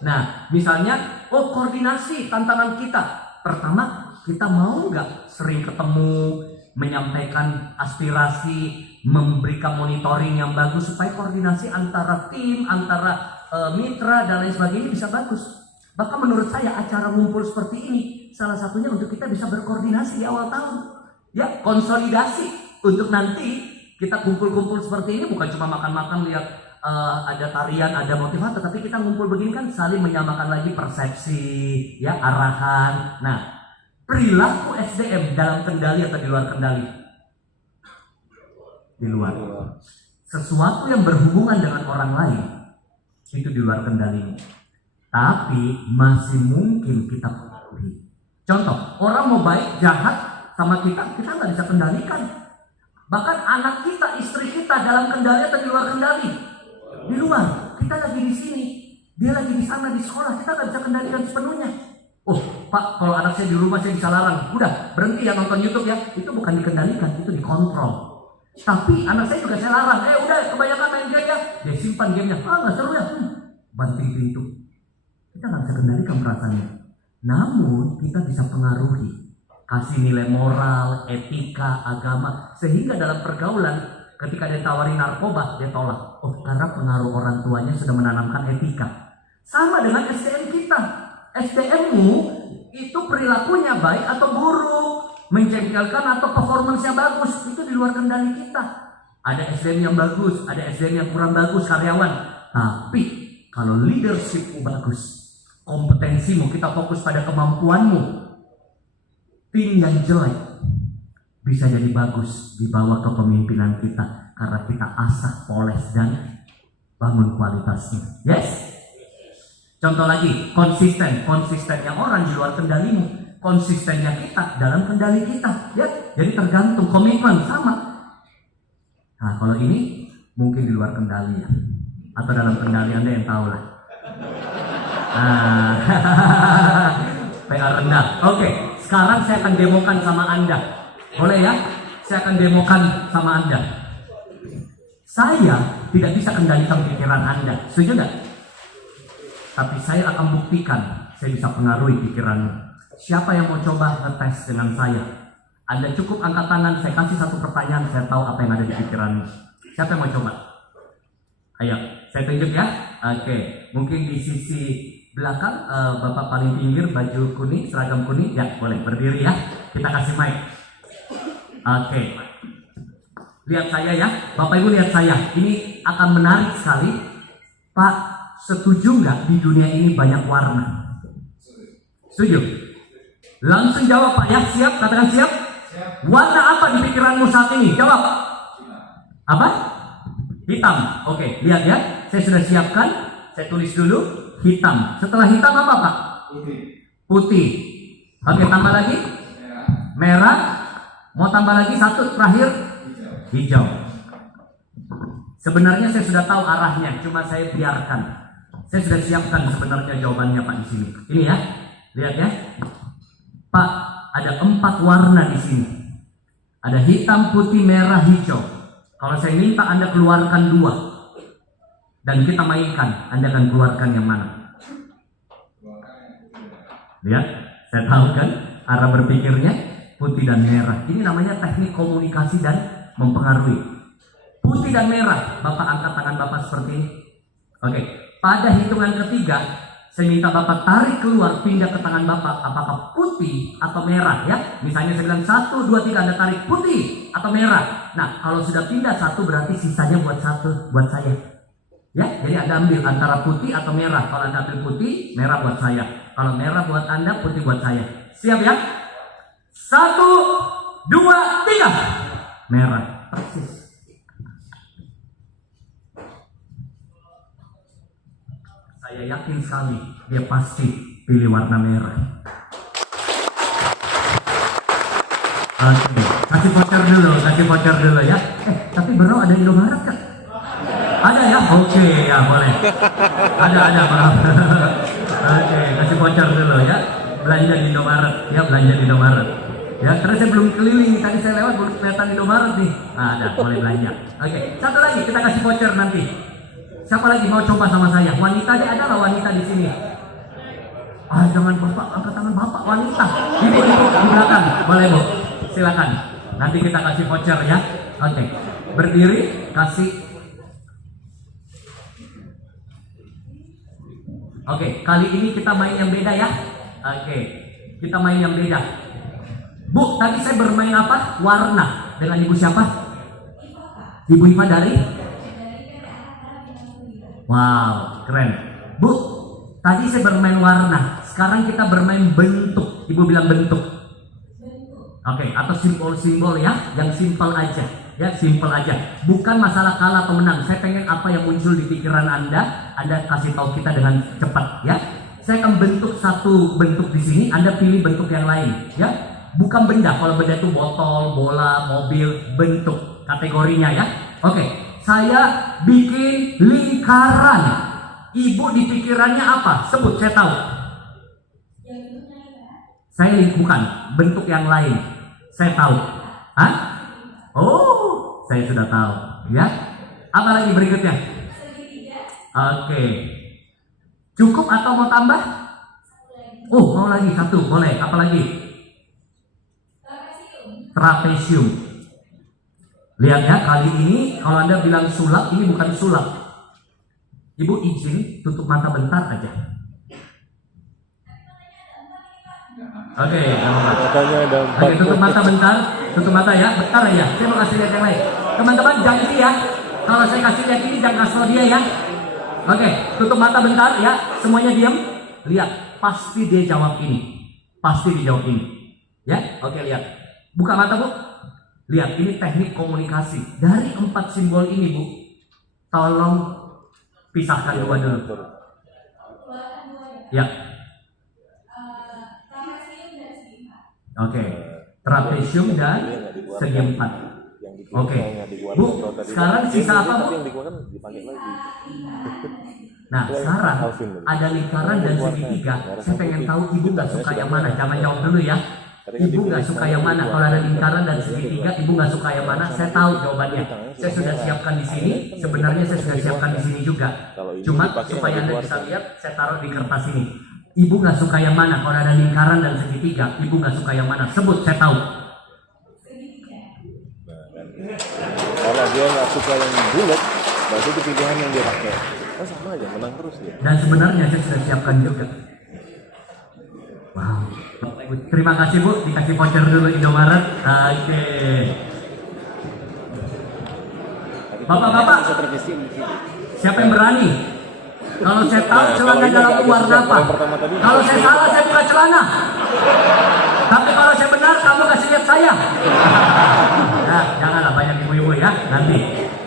Nah, misalnya, koordinasi tantangan kita. Pertama, kita mau nggak sering ketemu, menyampaikan aspirasi, memberikan monitoring yang bagus supaya koordinasi antara tim, antara mitra dan lain sebagainya bisa bagus. Bahkan menurut saya acara ngumpul seperti ini salah satunya untuk kita bisa berkoordinasi di awal tahun. Ya, konsolidasi untuk nanti kita kumpul-kumpul seperti ini bukan cuma makan-makan lihat ada tarian, ada motivator, tapi kita ngumpul begini kan saling menyamakan lagi persepsi, ya, arahan. Nah, perilaku SDM dalam kendali atau di luar kendali? Di luar. Sesuatu yang berhubungan dengan orang lain itu di luar kendali. Tapi masih mungkin kita pengaruhi. Contoh, orang mau baik, jahat sama kita nggak bisa kendalikan. Bahkan anak kita, istri kita dalam kendali atau di luar kendali? Di luar. Kita lagi di sini, dia lagi di sana di sekolah, kita nggak bisa kendalikan sepenuhnya. Oh Pak, kalau anak saya di rumah saya bisa larang, udah berhenti ya nonton YouTube ya. Itu bukan dikendalikan, itu dikontrol. Tapi anak saya juga saya larang, udah kebanyakan main game ya, dia simpan gamenya, nggak seru ya, banting pintu. Kita nggak bisa kendalikan perasaannya. Namun kita bisa pengaruhi, kasih nilai moral, etika, agama, sehingga dalam pergaulan ketika dia tawarin narkoba, dia tolak. Oh, karena pengaruh orang tuanya sudah menanamkan etika. Sama dengan SDM kita. SDM-mu itu perilakunya baik atau buruk, menjengkelkan atau performance-nya bagus, itu di luar kendali kita. Ada SDM yang bagus, ada SDM yang kurang bagus, karyawan. Tapi kalau leadership-mu bagus, kompetensimu, kita fokus pada kemampuanmu, tim yang jelek bisa jadi bagus di bawah kepemimpinan kita karena kita asah, poles dan bangun kualitasnya. Yes? Contoh lagi, konsistennya orang di luar kendalimu, konsistennya kita dalam kendali kita, ya. Jadi tergantung, komitmen sama. Nah, kalau ini mungkin di luar kendali ya, atau dalam kendali Anda yang tahu lah. PR rendah. Oke, sekarang saya akan demokan sama Anda. Boleh ya? Saya akan demokan sama Anda. Saya tidak bisa kendalikan pikiran Anda. Setuju nggak? Tapi saya akan buktikan saya bisa pengaruhi pikiranmu. Siapa yang mau coba ngetes dengan saya? Anda cukup angkat tangan, saya kasih satu pertanyaan, saya tahu apa yang ada di pikiranmu. Siapa yang mau coba? Ayo, saya tunjuk ya. Oke, mungkin di sisi belakang, Bapak paling pinggir, baju kuning, seragam kuning, ya boleh berdiri ya. Kita kasih mic. Oke, lihat saya ya, Bapak Ibu lihat saya. Ini akan menarik sekali. Pak, setuju nggak di dunia ini banyak warna? Setuju? Langsung jawab Pak ya, siap? Katakan siap. Warna apa di pikiranmu saat ini? Jawab. Apa? Hitam. Oke, lihat ya. Saya sudah siapkan. Saya tulis dulu. Hitam. Setelah hitam apa Pak? Putih. Oke, tambah lagi. Merah. Mau tambah lagi satu terakhir. Hijau. Sebenarnya saya sudah tahu arahnya, cuma saya biarkan. Saya sudah siapkan sebenarnya jawabannya Pak di sini. Ini ya. Lihat ya. Pak, ada 4 warna di sini. Ada hitam, putih, merah, hijau. Kalau saya minta Anda keluarkan 2 dan kita mainkan, Anda akan keluarkan yang mana? Lihat, saya tahu kan arah berpikirnya putih dan merah. Ini namanya teknik komunikasi dan mempengaruhi. Putih dan merah, Bapak angkat tangan Bapak seperti ini. Oke, pada hitungan ketiga, saya minta Bapak tarik keluar, pindah ke tangan Bapak, apakah putih atau merah ya. Misalnya saya bilang 1, 2, 3, Anda tarik putih atau merah. Nah, kalau sudah pindah 1 berarti sisanya buat saya. Ya, jadi Anda ambil antara putih atau merah. Kalau Anda ambil putih, merah buat saya. Kalau merah buat Anda, putih buat saya. Siap ya? 1, 2, 3. Merah, persis. Saya yakin sekali dia pasti pilih warna merah. Oke, kasih voucher dulu ya. Tapi Bro ada Indomaret kan? Ada ya? Oke, ya boleh. Ada Bro. Oke, kasih voucher dulu ya. Belanja di Indomaret, ya belanja di Indomaret. Ya, karena saya belum keliling, tadi saya lewat belum kelihatan Indomaret nih. Nah, ada, boleh belanja. Oke, satu lagi kita kasih voucher nanti. Siapa lagi mau coba sama saya? Wanita deh, ada lah wanita di sini. Jangan Bapak, angkat tangan Bapak, wanita. Ibu di belakang, boleh Bu, silakan. Nanti kita kasih voucher ya. Oke, berdiri, kasih. Oke, kali ini kita main yang beda ya. Oke, kita main yang beda. Bu, tadi saya bermain apa? Warna. Dengan Ibu siapa? Ibu Iva dari? Wow, keren. Bu, tadi saya bermain warna. Sekarang kita bermain bentuk. Ibu bilang bentuk. Oke, atau simbol-simbol ya, yang simpel aja. Ya, simpel aja. Bukan masalah kalah atau menang. Saya pengen apa yang muncul di pikiran Anda kasih tahu kita dengan cepat ya. Saya akan bentuk satu bentuk di sini, Anda pilih bentuk yang lain ya. Bukan benda. Kalau benda itu botol, bola, mobil, bentuk kategorinya ya. Oke. Saya bikin lingkaran. Ibu di pikirannya apa? Sebut, saya tahu. Saya bukan, bentuk yang lain. Saya tahu. Hah? Oh, saya sudah tahu. Ya. Apa lagi berikutnya? Oke. Cukup atau mau tambah? Oh, mau lagi satu, boleh. Apa lagi? Trapesium. Lihat ya, kali ini kalau Anda bilang sulap, ini bukan sulap. Ibu izin tutup mata bentar aja. Oke, tutup mata bentar. Tutup mata ya, bentar ya. Saya mau kasih lihat yang lain. Teman-teman jangan ya. Kalau saya kasih lihat ini jangan kasih dia ya. Oke, tutup mata bentar ya. Semuanya diam. Lihat, pasti dia jawab ini. Pasti dijawab ini. Ya, oke lihat. Buka mata Bu. Lihat, ini teknik komunikasi. Dari 4 simbol ini, Bu, tolong pisahkan 2 dulu. Ya. Oke. Trapesium dan segi 4. Oke. Bu, sekarang sisa apa, Bu? Nah, sekarang ada lingkaran dan segitiga. Saya pengen tahu Ibu nggak suka yang mana. Jangan jawab dulu ya. Ibu nggak suka yang mana? Kalau ada lingkaran dan segitiga, Ibu nggak suka yang mana? Saya tahu jawabannya. Saya sudah siapkan di sini. Sebenarnya saya sudah siapkan di sini juga. Cuma supaya Anda bisa lihat, saya taruh di kertas ini. Ibu nggak suka yang mana? Kalau ada lingkaran dan segitiga, Ibu nggak suka yang mana? Sebut, saya tahu. suka yang bulat, berarti itu pilihan yang dia pakai. Kan sama aja, menang terus dia. Dan sebenarnya saya sudah siapkan juga. Wow. Terima kasih Bu, dikasih voucher dulu Indomaret. Oke. Bapak-bapak, siapa yang berani? Kalau saya tahu celana dalam warna apa? Kalau saya salah, saya buka celana. Tapi kalau saya benar, kamu kasih lihat saya. Nah, janganlah banyak ibu-ibu ya, nanti.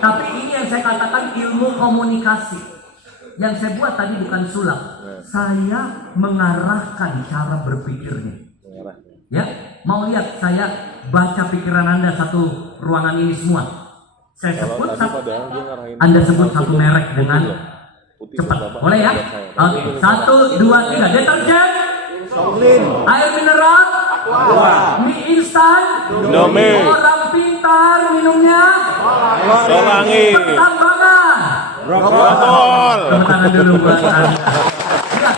Tapi ini yang saya katakan ilmu komunikasi. Yang saya buat tadi bukan sulap. Saya mengarahkan cara berpikirnya. Ya, mau lihat saya baca pikiran Anda satu ruangan ini semua. Saya sebut Anda sebut satu merek dengan cepat. Boleh ya? Oke, 1, 2, 3. Deterjen, air mineral, mie instan, Indomie, orang pintar minumnya, Solangi, pertambangan. Rokol. Tepuk tangan dulu buat Anda. Lihat,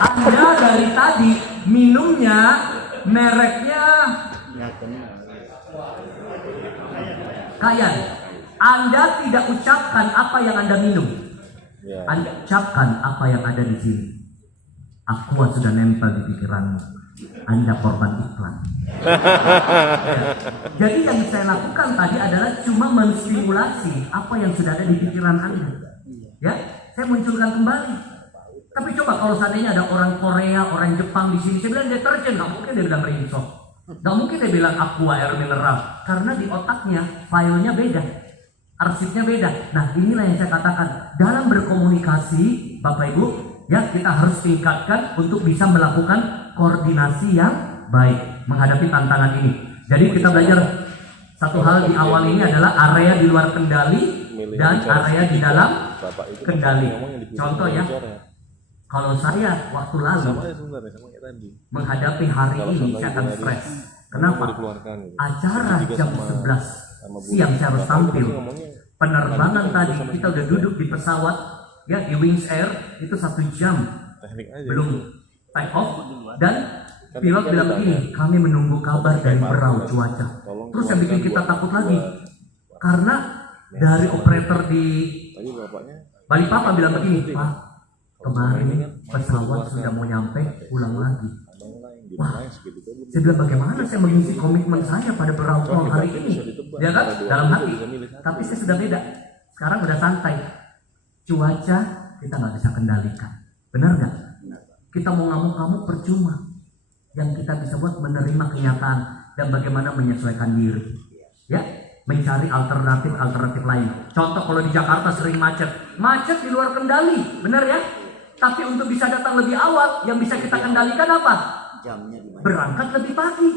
Anda dari tadi minumnya mereknya Kayan. Anda tidak ucapkan apa yang Anda minum. Anda ucapkan apa yang ada di sini. Aqua sudah nempel di pikiranmu. Anda korban iklan. Jadi yang saya lakukan tadi adalah cuma menstimulasi apa yang sudah ada di pikiran Anda. Ya, saya munculkan kembali. Tapi coba kalau seandainya ada orang Korea, orang Jepang di sini, saya bilang deterjen, nggak mungkin dia bilang Rinso, nggak mungkin dia bilang Aqua air mineral, karena di otaknya filenya beda, arsipnya beda. Nah inilah yang saya katakan dalam berkomunikasi, Bapak Ibu, ya kita harus tingkatkan untuk bisa melakukan koordinasi yang baik menghadapi tantangan ini. Jadi kita belajar satu hal di awal ini adalah area di luar kendali dan area di dalam kendali. Contoh ya. Kalau saya waktu lalu menghadapi hari ini saya akan stres. Kenapa? Acara jam 11 siang saya harus tampil. Penerbangan tadi kita udah duduk di pesawat ya di Wings Air itu 1 jam belum take off dan pilot bilang begini, kami menunggu kabar dari Berau cuaca. Terus yang bikin kita takut lagi karena dari operator di Balikpapan bilang begini, Pak, kemarin pesawat sudah mau nyampe, pulang lagi. Wah, saya bilang bagaimana saya mengisi komitmen saya pada Berau hari ini, ya kan? Dalam hati. Tapi saya sudah beda. Sekarang udah santai. Cuaca kita nggak bisa kendalikan, benar nggak? Kita mau ngamuk-ngamuk percuma. Yang kita bisa buat menerima kenyataan dan bagaimana menyesuaikan diri. Ya, mencari alternatif lain. Contoh kalau di Jakarta sering macet di luar kendali, benar ya? Tapi untuk bisa datang lebih awal, yang bisa kita kendalikan apa? Berangkat lebih pagi.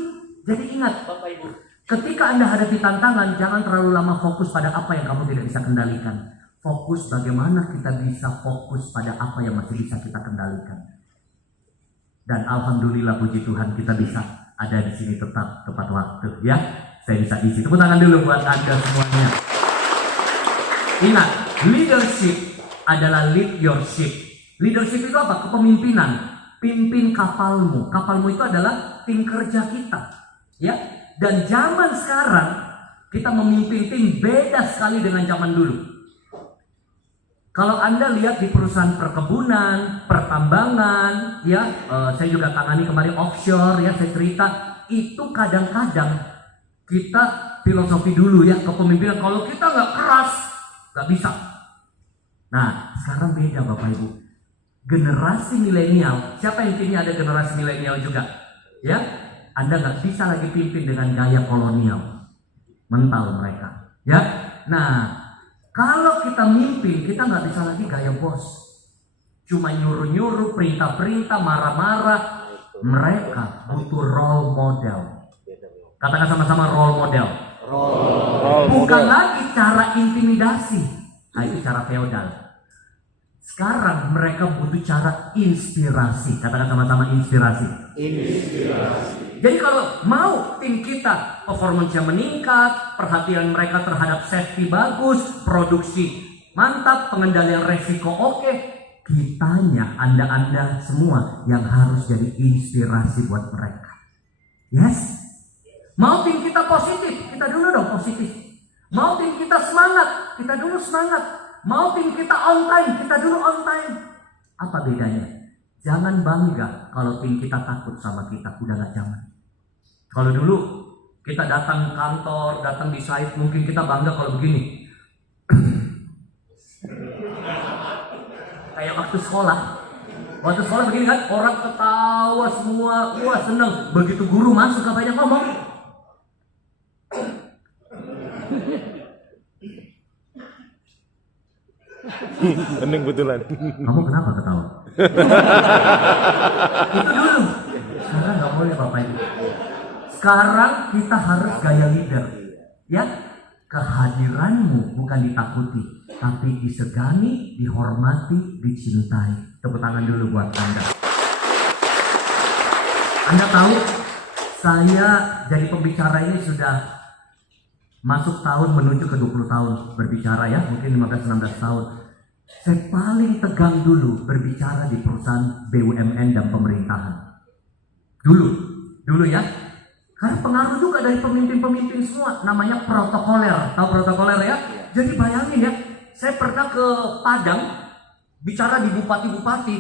Jadi ingat, Bapak Ibu, ketika Anda hadapi tantangan, jangan terlalu lama fokus pada apa yang kamu tidak bisa kendalikan. Fokus bagaimana kita bisa fokus pada apa yang masih bisa kita kendalikan. Dan alhamdulillah puji Tuhan kita bisa ada di sini tepat waktu ya. Saya bisa isi. Tepuk tangan dulu buat Anda semuanya. Ingat, leadership adalah lead your ship. Leadership itu apa? Kepemimpinan. Pimpin kapalmu. Kapalmu itu adalah tim kerja kita. Ya. Dan zaman sekarang kita memimpin tim beda sekali dengan zaman dulu. Kalau Anda lihat di perusahaan perkebunan, pertambangan, ya, saya juga tangani kemarin offshore, ya, saya cerita itu kadang-kadang kita filosofi dulu ya kepemimpinan. Kalau kita nggak keras, nggak bisa. Nah, sekarang beda Bapak Ibu. Generasi milenial, siapa yang timnya ada generasi milenial juga? Ya, Anda nggak bisa lagi pimpin dengan gaya kolonial, mental mereka. Ya, nah. Kalau kita mimpin, kita nggak bisa lagi gaya bos. Cuma nyuruh-nyuruh, perintah-perintah, marah-marah. Mereka butuh role model. Katakan sama-sama role model. Bukan lagi cara intimidasi. Nah, itu cara feodal. Sekarang mereka butuh cara inspirasi. Katakan sama-sama inspirasi. Jadi kalau mau tim kita performance-nya meningkat, perhatian mereka terhadap safety bagus, produksi mantap, pengendalian resiko oke, kitanya, Anda semua yang harus jadi inspirasi buat mereka. Yes? Mau tim kita positif, kita dulu dong positif. Mau tim kita semangat, kita dulu semangat. Mau tim kita on time, kita dulu on time. Apa bedanya? Jangan bangga kalau tim kita takut sama kita, udah gak zaman. Kalau dulu kita datang kantor, datang di site, mungkin kita bangga kalau begini. Kayak waktu sekolah. Waktu sekolah begini kan, orang ketawa semua, wah seneng. Begitu guru masuk, gak banyak ngomong. Hening betulan. Kamu kenapa ketawa? Itu dulu. Sekarang nggak boleh Bapak Ibu. Sekarang kita harus gaya leader. Ya, kehadiranmu bukan ditakuti, tapi disegani, dihormati, dicintai. Tepuk tangan dulu buat Anda. Anda tahu, saya jadi pembicara ini sudah masuk tahun menuju ke 20 tahun berbicara ya, mungkin 15-16 tahun. Saya paling tegang dulu berbicara di perusahaan BUMN dan pemerintahan. Dulu ya. Karena pengaruh juga dari pemimpin-pemimpin semua, namanya protokoler. Tahu protokoler ya? Jadi bayangin ya, saya pernah ke Padang bicara di bupati-bupati.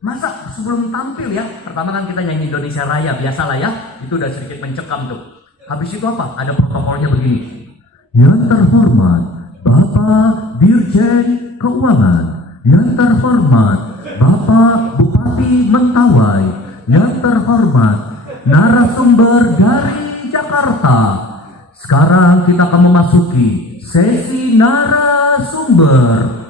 Masa sebelum tampil ya, pertama kan kita nyanyi Indonesia Raya, biasalah ya, itu udah sedikit mencekam tuh. Habis itu apa? Ada protokolnya begini. Yang terhormat Bapak Dirjen Keuangan, yang terhormat Bapak Bupati Mentawai, yang terhormat narasumber dari Jakarta. Sekarang kita akan memasuki sesi narasumber.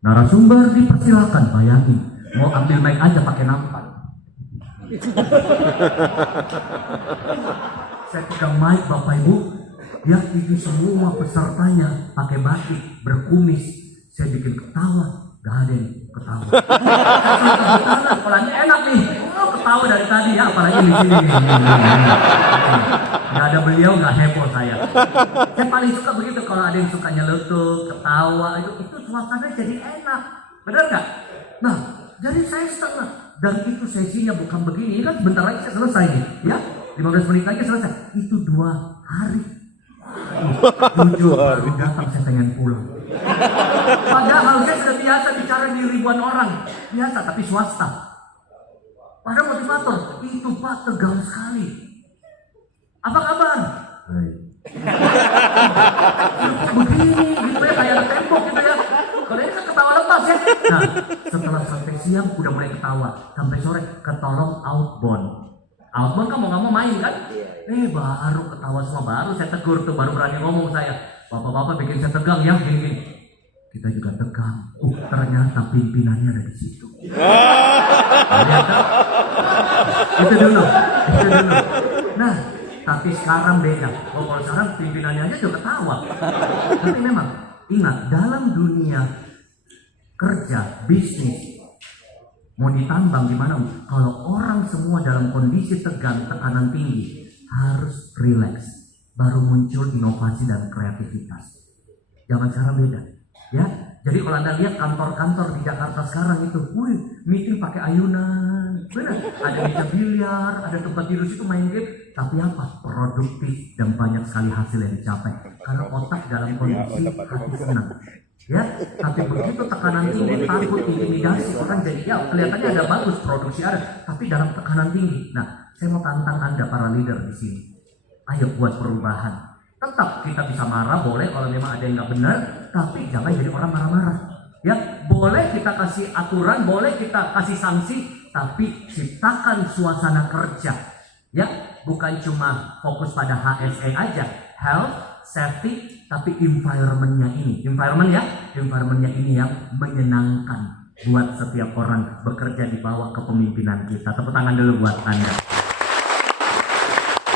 Narasumber dipersilakan, bayangin. Mau ambil mic aja pakai nampan. Saya pegang mic Bapak Ibu, ya itu semua pesertanya pakai batik, berkumis. Saya bikin ketawa, gak ada yang ketawa. Apalagi enak nih, ketawa dari tadi ya, apalagi di sini. Gak ada beliau, gak heboh saya. Saya paling suka begitu kalau ada yang suka nyeletuk, ketawa, itu suasana jadi enak, benar nggak? Nah, jadi saya setengah, dan itu sesinya bukan begini, ini kan sebentar lagi saya selesai nih, ya. 15 menit lagi selesai. Itu 2 hari. 7 hari datang saya pengen pulang. Padahal saya sudah biasa bicara di ribuan orang. Biasa tapi swasta. Padahal motivator. Itu Pak tegang sekali. Apa kabar? Baik. Begini gitu ya, kayak ada tembok gitu ya. Kalau ini kan ketawa lepas ya. Nah setelah sampai siang udah mulai ketawa. Sampai sore ketolong outbound. Outbound kan mau nggak mau main kan? Baru ketawa semua, baru saya tegur tuh, baru berani ngomong saya. Bapak-bapak bikin saya tegang ya, gini-gini. Kita juga tegang. Ternyata pimpinannya ada di situ. Itu dulu. Nah, tapi sekarang beda. Kalau sekarang pimpinannya aja juga ketawa. Tapi memang ingat, dalam dunia kerja, bisnis, mau ditambang gimana? Kalau orang semua dalam kondisi tegang, tekanan tinggi, harus relax. Baru muncul inovasi dan kreativitas. Zaman sekarang beda, ya. Jadi kalau Anda lihat kantor-kantor di Jakarta sekarang itu, meeting pakai ayunan, benar. Ada meja biliar, ada tempat tidur situ main game. Tapi apa? Produktif dan banyak sekali hasil yang dicapai. Karena otak dalam kondisi hati senang. Ya, tapi begitu tekanan tinggi, takut, intimidasi, orang jadi ya kelihatannya ada bagus, produksi ada, tapi dalam tekanan tinggi. Nah, saya mau tantang Anda para leader di sini. Ayo buat perubahan. Tetap kita bisa marah, boleh kalau memang ada yang nggak benar, tapi jangan jadi orang marah-marah. Ya, boleh kita kasih aturan, boleh kita kasih sanksi, tapi ciptakan suasana kerja. Ya, bukan cuma fokus pada HSE aja, health, safety, tapi environment-nya ini. Environment-nya ini yang menyenangkan buat setiap orang bekerja di bawah kepemimpinan kita. Tepuk tangan dulu buat Anda.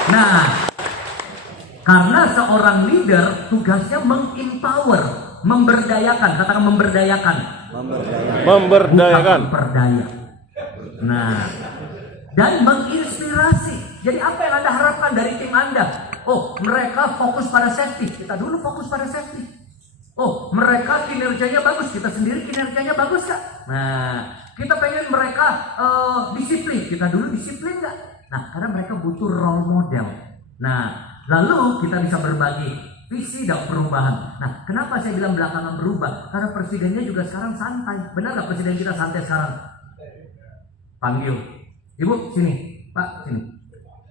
Nah, karena seorang leader tugasnya mengempower, memberdayakan. Katakan memberdayakan. Bukan memperdaya. Nah, dan menginspirasi. Jadi apa yang Anda harapkan dari tim Anda? Oh, mereka fokus pada safety. Kita dulu fokus pada safety. Oh, mereka kinerjanya bagus. Kita sendiri kinerjanya bagus gak? Nah, kita pengen mereka disiplin. Kita dulu disiplin gak? Nah, karena mereka butuh role model. Nah, lalu kita bisa berbagi visi dan perubahan. Nah, kenapa saya bilang belakangan berubah? Karena presidennya juga sekarang santai. Benar nggak presiden kita santai sekarang? Panggil, Ibu sini, Pak sini.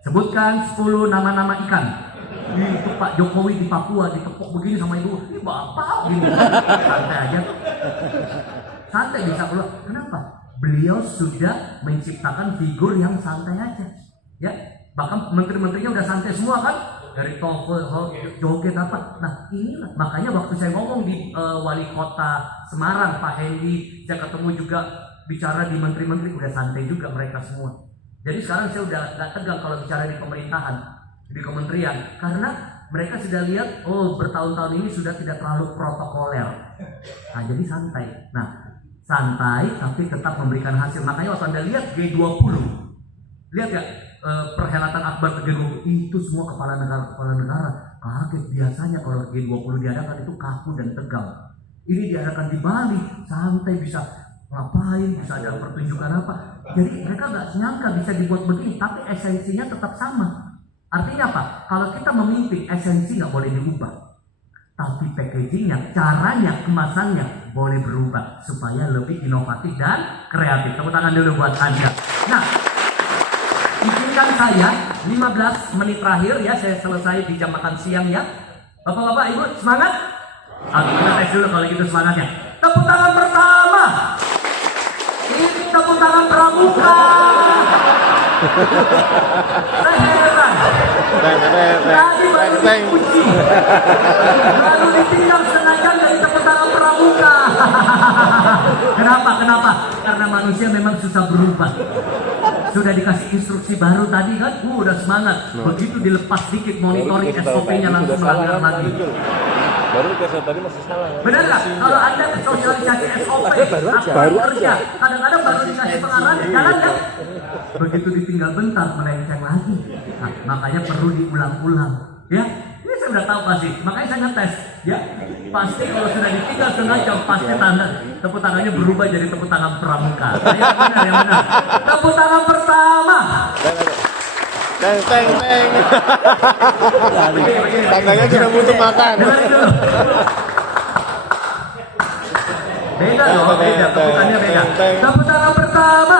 Sebutkan 10 nama-nama ikan. Itu Pak Jokowi di Papua ditepuk begini sama Ibu. Ini Bapak gini. Santai aja. Santai bisa keluar. Kenapa? Beliau sudah menciptakan figur yang santai aja. Ya, bahkan menteri-menterinya udah santai semua kan? Dari TOEFL, joget apa. Nah inilah makanya waktu saya ngomong di wali kota Semarang Pak Hendi, saya ketemu juga bicara di menteri-menteri udah santai juga mereka semua. Jadi sekarang saya udah gak tegang kalau bicara di pemerintahan, di kementerian, karena mereka sudah lihat oh bertahun-tahun ini sudah tidak terlalu protokoler. Nah jadi santai. Nah santai tapi tetap memberikan hasil. Makanya waktu Anda lihat G20, lihat ya perhelatan akbar G20 itu semua kepala negara kaget. Biasanya kalau G20 diadakan itu kaku dan tegang. Ini diadakan di Bali, santai, bisa ngapain, bisa ada pertunjukan apa. Jadi mereka nggak nyangka bisa dibuat begini, tapi esensinya tetap sama. Artinya apa? Kalau kita memimpin, esensi nggak boleh diubah, tapi packagingnya, caranya, kemasannya boleh berubah supaya lebih inovatif dan kreatif. Tepuk tangan dulu buat Anda. Nah, izinkan saya 15 menit terakhir ya, saya selesai di jam makan siang ya. Bapak-bapak, Ibu semangat? Kita tes dulu kalau gitu semangatnya. Tepuk tangan pertama. Ini tepuk tangan pramuka. Heran. Tadi baru dipuji, baru ditinggal setengah jam dari tepuk tangan pramuka. Kenapa? Karena manusia memang susah berubah. Sudah dikasih instruksi baru tadi kan, udah semangat. Begitu dilepas dikit monitoring SOP-nya langsung melanggar lagi. Baru dikasih tadi masih salah. Benar nggak? Kalau Anda sosialisasi SOP, baru kerja, kadang-kadang baru dikasih pengarahan, jalan nggak? Begitu ditinggal bentar melenceng lagi. Nah, makanya perlu diulang-ulang. Ya, ini saya udah tahu pasti. Makanya saya ngetes. Ya, pasti kalau sudah ditinggal setengah jam pasti tanda tepuk tangannya berubah jadi tepuk tangan pramuka. Yang benar. Tepuk tangan pertama. Teng. Tandanya sudah butuh makan. Beda dong, beda. Tepukannya beda. Tepuk tangan pertama.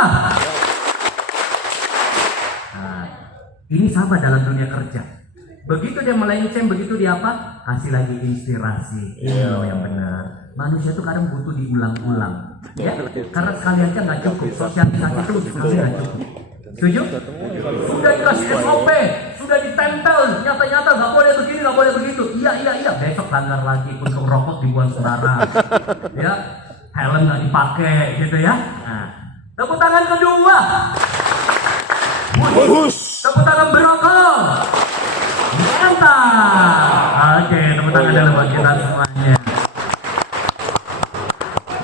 Nah, ini sama dalam dunia kerja. Begitu dia melenceng, begitu dia apa? Kasih lagi inspirasi. Ini loh yang benar. Manusia itu kadang butuh diulang-ulang. Ya, karena sekalian kan nggak cukup. Sosialisasi itu sekali nggak cukup. Setuju? Sudah dikasih SOP, sudah ditempel, nyata-nyata nggak boleh begini, nggak boleh begitu. Iya. Besok langgar lagi, puntung rokok dibuang sembarang. Ya, helm nggak dipakai, gitu ya. Nah, tepuk tangan kedua. Tepuk tangan berokok. Mantap. Oke, tepuk tangan dalam buat kita semuanya.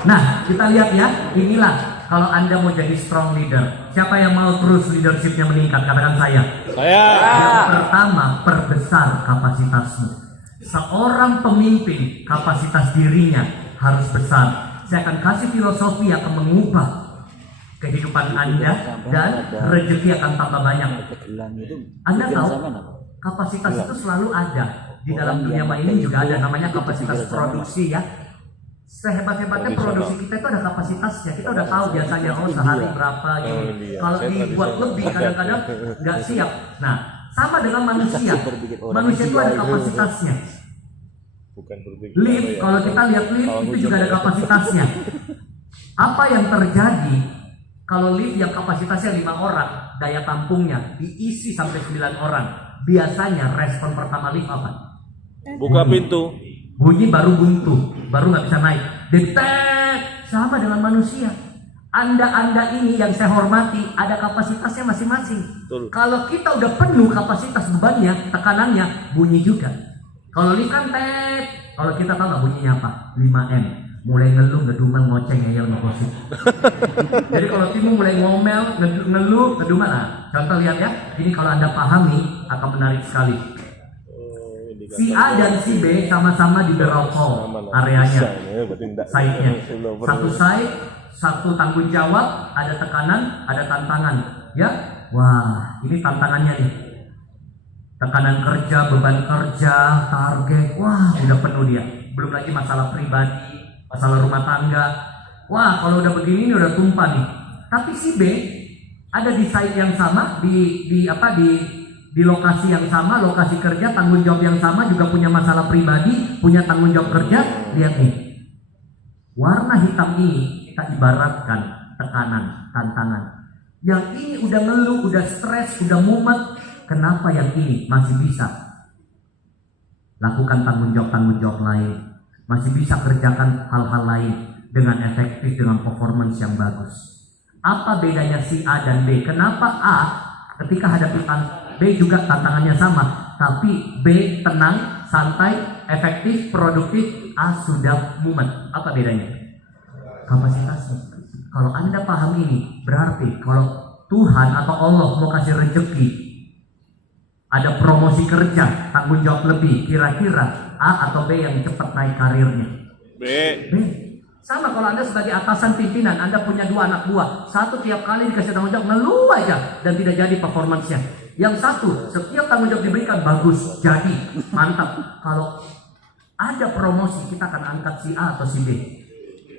Nah, kita lihat ya, inilah kalau Anda mau jadi strong leader. Siapa yang mau terus leadershipnya meningkat? Katakan saya. Yang pertama, perbesar kapasitasmu. Seorang pemimpin, kapasitas dirinya harus besar. Saya akan kasih filosofi yang akan mengubah kehidupan Anda dan rezeki akan tambah banyak. Anda tahu, kapasitas itu selalu ada. Di dalam dunia ini juga ada, namanya kapasitas produksi ya. Sehebat-hebatnya produksi kita itu ada kapasitasnya. Kita udah tahu biasanya sehari berapa gitu. Kalau dibuat lebih kadang-kadang nggak siap. Nah, sama dengan manusia. Manusia itu ada kapasitasnya. Lift, kalau kita lihat lift itu juga ada kapasitasnya. Apa yang terjadi kalau lift yang kapasitasnya 5 orang, daya tampungnya diisi sampai 9 orang? Biasanya respon pertama lift apa? Buka pintu. Bunyi baru buntu, baru nggak bisa naik. Detek, sama dengan manusia. Anda ini yang saya hormati, ada kapasitasnya masing-masing. Kalau kita udah penuh kapasitas bebannya, tekanannya, bunyi juga. Kalau lift kan kalau kita tahu nggak bunyinya apa? 5M. Mulai ngeluh, ngedumel, ngoceng, ngeyel, ngegosip. Jadi kalau timu mulai ngomel, ngeluh, ngedumel. Nah, contoh lihat ya, ini kalau Anda pahami akan menarik sekali. Si A dan si B sama-sama di barrel hall areanya, side-nya. Satu side, satu tanggung jawab, ada tekanan, ada tantangan. Ya, wah, ini tantangannya nih. Tekanan kerja, beban kerja, target, wah udah penuh dia. Belum lagi masalah pribadi, masalah rumah tangga. Wah kalau udah begini udah tumpah nih. Tapi si B ada di site yang sama, di lokasi yang sama, lokasi kerja, tanggung jawab yang sama, juga punya masalah pribadi, punya tanggung jawab kerja. Lihat nih, warna hitam ini kita ibaratkan tekanan, tantangan. Yang ini udah ngeluh, udah stres, udah mumet. Kenapa yang ini masih bisa lakukan tanggung jawab lain, masih bisa kerjakan hal-hal lain dengan efektif, dengan performance yang bagus? Apa bedanya si A dan B? Kenapa A ketika hadapi B juga tantangannya sama, tapi B tenang, santai, efektif, produktif, A sudah mumet? Apa bedanya? Kapasitasnya. Kalau Anda paham ini, berarti kalau Tuhan atau Allah mau kasih rezeki, ada promosi kerja, tanggung jawab lebih, kira-kira A atau B yang cepat naik karirnya? B. B. Sama kalau Anda sebagai atasan pimpinan, Anda punya 2 anak buah, satu tiap kali dikasih tanggung jawab ngeluh aja dan tidak jadi performansnya. Yang satu setiap tanggung jawab diberikan bagus, jadi mantap. Kalau ada promosi, kita akan angkat si A atau si B.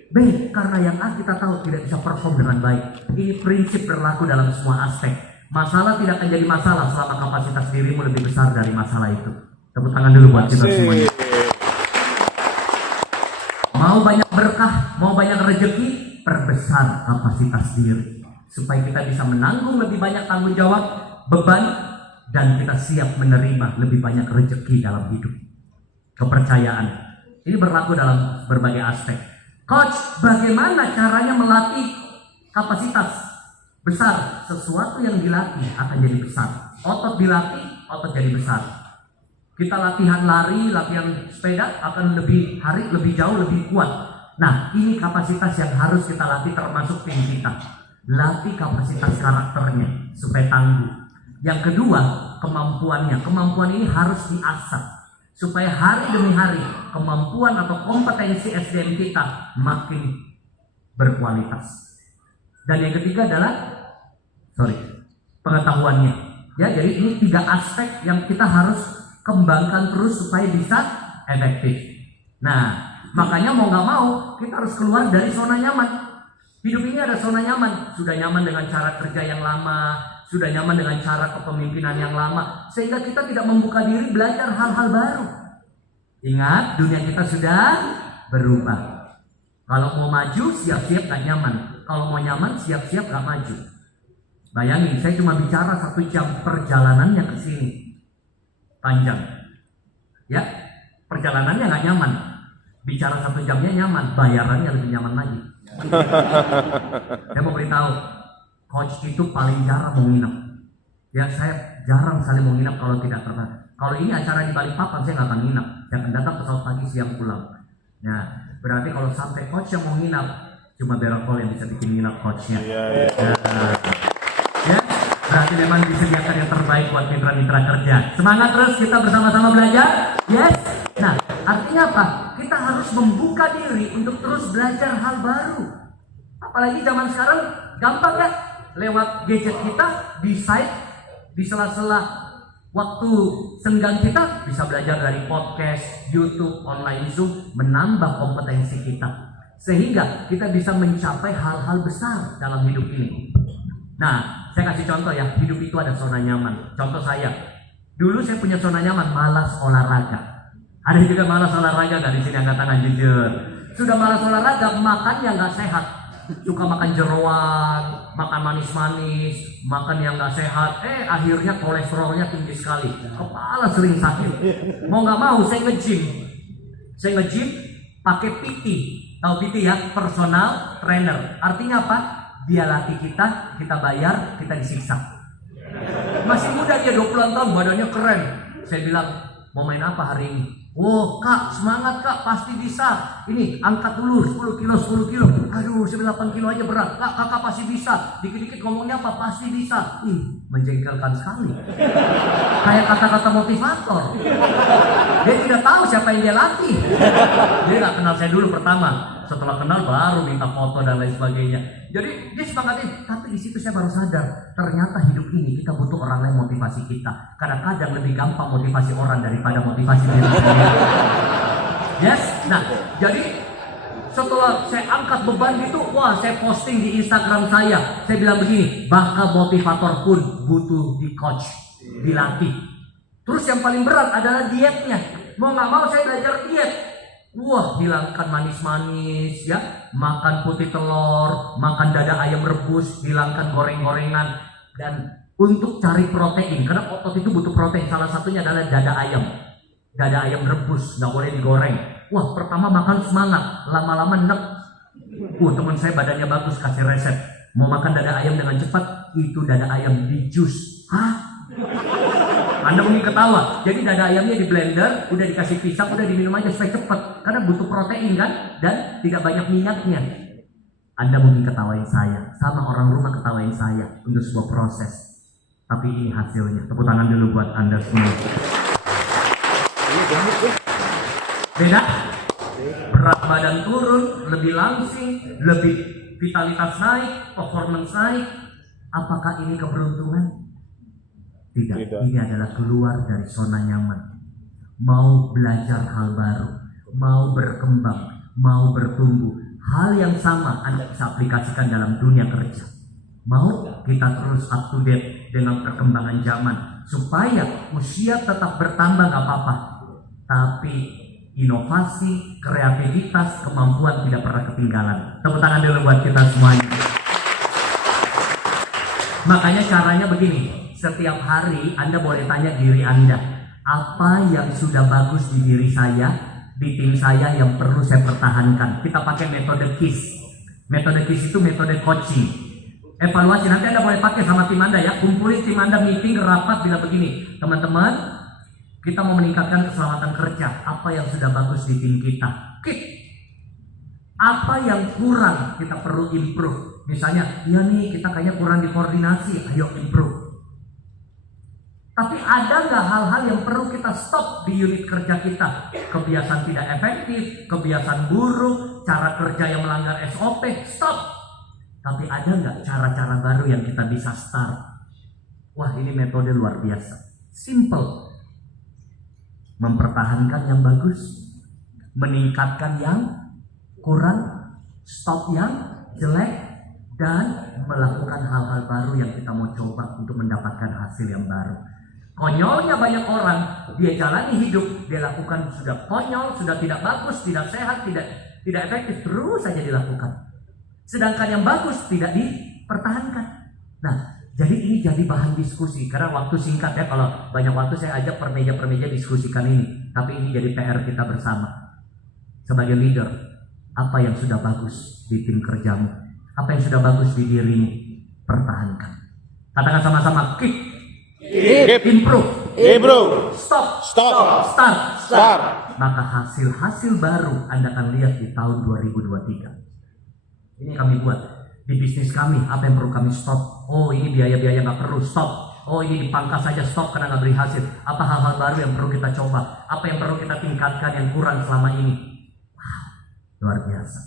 B, karena yang A kita tahu tidak bisa perform dengan baik. Ini prinsip berlaku dalam semua aspek. Masalah tidak akan jadi masalah selama kapasitas dirimu lebih besar dari masalah itu. Tepuk tangan dulu buat kita semuanya. Mau banyak berkah, mau banyak rezeki, perbesar kapasitas diri. Supaya kita bisa menanggung lebih banyak tanggung jawab, beban, dan kita siap menerima lebih banyak rezeki dalam hidup. Kepercayaan. Ini berlaku dalam berbagai aspek. Coach, bagaimana caranya melatih kapasitas besar? Sesuatu yang dilatih akan jadi besar. Otot dilatih, otot jadi besar. Kita latihan lari, latihan sepeda akan lebih jauh, lebih kuat. Nah, ini kapasitas yang harus kita latih, termasuk tim kita. Latih kapasitas karakternya supaya tangguh. Yang kedua, kemampuannya. Kemampuan ini harus diasah supaya hari demi hari kemampuan atau kompetensi SDM kita makin berkualitas. Dan yang ketiga adalah pengetahuannya. Ya, jadi ini 3 aspek yang kita harus kembangkan terus supaya bisa efektif. Nah, makanya mau nggak mau kita harus keluar dari zona nyaman. Hidup ini ada zona nyaman. Sudah nyaman dengan cara kerja yang lama, sudah nyaman dengan cara kepemimpinan yang lama, sehingga kita tidak membuka diri belajar hal-hal baru. Ingat, dunia kita sudah berubah. Kalau mau maju, siap-siap gak nyaman. Kalau mau nyaman, siap-siap gak maju. Bayangin, saya cuma bicara 1 jam, perjalanannya ke sini panjang. Ya, perjalanannya gak nyaman. Bicara 1 jamnya nyaman, bayarannya lebih nyaman lagi. Saya mau beritahu, coach itu paling jarang mau nginep. Ya, saya jarang sekali mau nginep kalau tidak terbatas. Kalau ini acara di Balikpapan, saya nggak akan nginep. Saya akan datang pesawat pagi, siang pulang. Nah, berarti kalau sampai coach yang mau nginep, cuma Berokol yang bisa bikin nginep coachnya. Ya, berarti memang disediakan yang terbaik buat mitra-mitra kerja. Semangat terus, kita bersama-sama belajar. Yes. Nah, artinya apa? Kita harus membuka diri untuk terus belajar hal baru. Apalagi zaman sekarang gampang ya, lewat gadget kita, di site, di sela-sela waktu senggang kita bisa belajar dari podcast, YouTube, online Zoom, menambah kompetensi kita sehingga kita bisa mencapai hal-hal besar dalam hidup ini. Nah, saya kasih contoh ya, hidup itu ada zona nyaman. Contoh saya, dulu saya punya zona nyaman, malas olahraga. Ada juga malas olahraga gak di sini, angkat tangan jujur. Sudah malas olahraga, makan yang gak sehat. Suka makan jeroan, makan manis-manis, makan yang gak sehat. Akhirnya kolesterolnya tinggi sekali, kepala sering sakit. Mau gak mau saya nge-gym. Saya nge-gym pakai PT. Tahu PT ya? Personal trainer. Artinya apa? Dia latih kita, kita bayar, kita disiksa. Masih muda dia, 20-an tahun, badannya keren. Saya bilang, mau main apa hari ini? Oh kak, semangat kak, pasti bisa. Ini angkat dulu 10 kilo. Aduh, 8 kilo aja berat. Kak, kakak pasti bisa. Dikit-dikit ngomongnya apa? Pasti bisa. Menjengkelkan sekali. Kayak kata-kata motivator. Dia tidak tahu siapa yang dia latih. Dia gak kenal saya dulu pertama. setelah kenal baru minta foto dan lain sebagainya. Jadi dia semangatin, tapi di situ saya baru sadar ternyata hidup ini kita butuh orang lain motivasi kita. Karena kadang lebih gampang motivasi orang daripada motivasi diri sendiri. Yes, nah jadi setelah saya angkat beban itu, wah saya posting di Instagram saya bilang begini, bakal motivator pun butuh di coach, dilatih. Terus yang paling berat adalah dietnya. Mau nggak mau saya belajar diet. Wah, hilangkan manis-manis ya, makan putih telur, makan dada ayam rebus, hilangkan goreng-gorengan. Dan untuk cari protein, karena otot itu butuh protein, salah satunya adalah dada ayam. Dada ayam rebus, nggak boleh digoreng. Wah, pertama makan semangat, lama-lama enek. Teman saya badannya bagus, kasih resep. Mau makan dada ayam dengan cepat, itu dada ayam di jus. Hah? Anda mungkin ketawa. Jadi dada ayamnya di blender, udah dikasih pisang, udah diminum aja supaya cepat. Karena butuh protein kan, dan tidak banyak minyaknya. Anda mungkin ketawain saya, sama orang rumah ketawain saya untuk sebuah proses. Tapi ini hasilnya. Tepuk tangan dulu buat Anda semua. Beda? Berat badan turun, lebih langsing, lebih vitalitas naik, performance naik. Apakah ini keberuntungan? Tidak. Ini adalah keluar dari zona nyaman. Mau belajar hal baru, mau berkembang, mau bertumbuh. Hal yang sama Anda bisa aplikasikan dalam dunia kerja. Mau kita terus up to date dengan perkembangan zaman, supaya usia tetap bertambah gak apa-apa, tapi inovasi, kreativitas, kemampuan tidak pernah ketinggalan. Tepuk tangan dulu buat kita semuanya. Makanya caranya begini, setiap hari Anda boleh tanya diri Anda, apa yang sudah bagus di diri saya, di tim saya yang perlu saya pertahankan. Kita pakai metode KISS. Metode KISS itu metode coaching. Evaluasi, nanti Anda boleh pakai sama tim Anda ya. Kumpulin tim Anda, meeting, rapat, bila begini. Teman-teman, kita mau meningkatkan keselamatan kerja. Apa yang sudah bagus di tim kita? Keep. Apa yang kurang kita perlu improve. Misalnya, ya nih kita kayaknya kurang di koordinasi, ayo improve. Tapi ada nggak hal-hal yang perlu kita stop di unit kerja kita? Kebiasaan tidak efektif, kebiasaan buruk, cara kerja yang melanggar SOP, stop. Tapi ada nggak cara-cara baru yang kita bisa start? Wah, ini metode luar biasa. Simple. Mempertahankan yang bagus, meningkatkan yang kurang, stop yang jelek, dan melakukan hal-hal baru yang kita mau coba untuk mendapatkan hasil yang baru. Konyolnya banyak orang, dia jalani hidup, dia lakukan sudah konyol, sudah tidak bagus, tidak sehat, tidak efektif, terus saja dilakukan. Sedangkan yang bagus tidak dipertahankan. Nah, jadi ini jadi bahan diskusi, karena waktu singkat ya, kalau banyak waktu saya ajak per meja diskusikan ini. Tapi ini jadi PR kita bersama. Sebagai leader, apa yang sudah bagus di tim kerjamu? Apa yang sudah bagus di dirimu? Pertahankan. Katakan sama-sama, keep, improve, stop, start. Maka hasil-hasil baru Anda akan lihat di tahun 2023. Ini kami buat di bisnis kami. Apa yang perlu kami stop? Oh, ini biaya-biaya nggak perlu, stop. Oh, ini dipangkas saja, stop karena nggak beri hasil. Apa hal-hal baru yang perlu kita coba? Apa yang perlu kita tingkatkan yang kurang selama ini? Wow, luar biasa.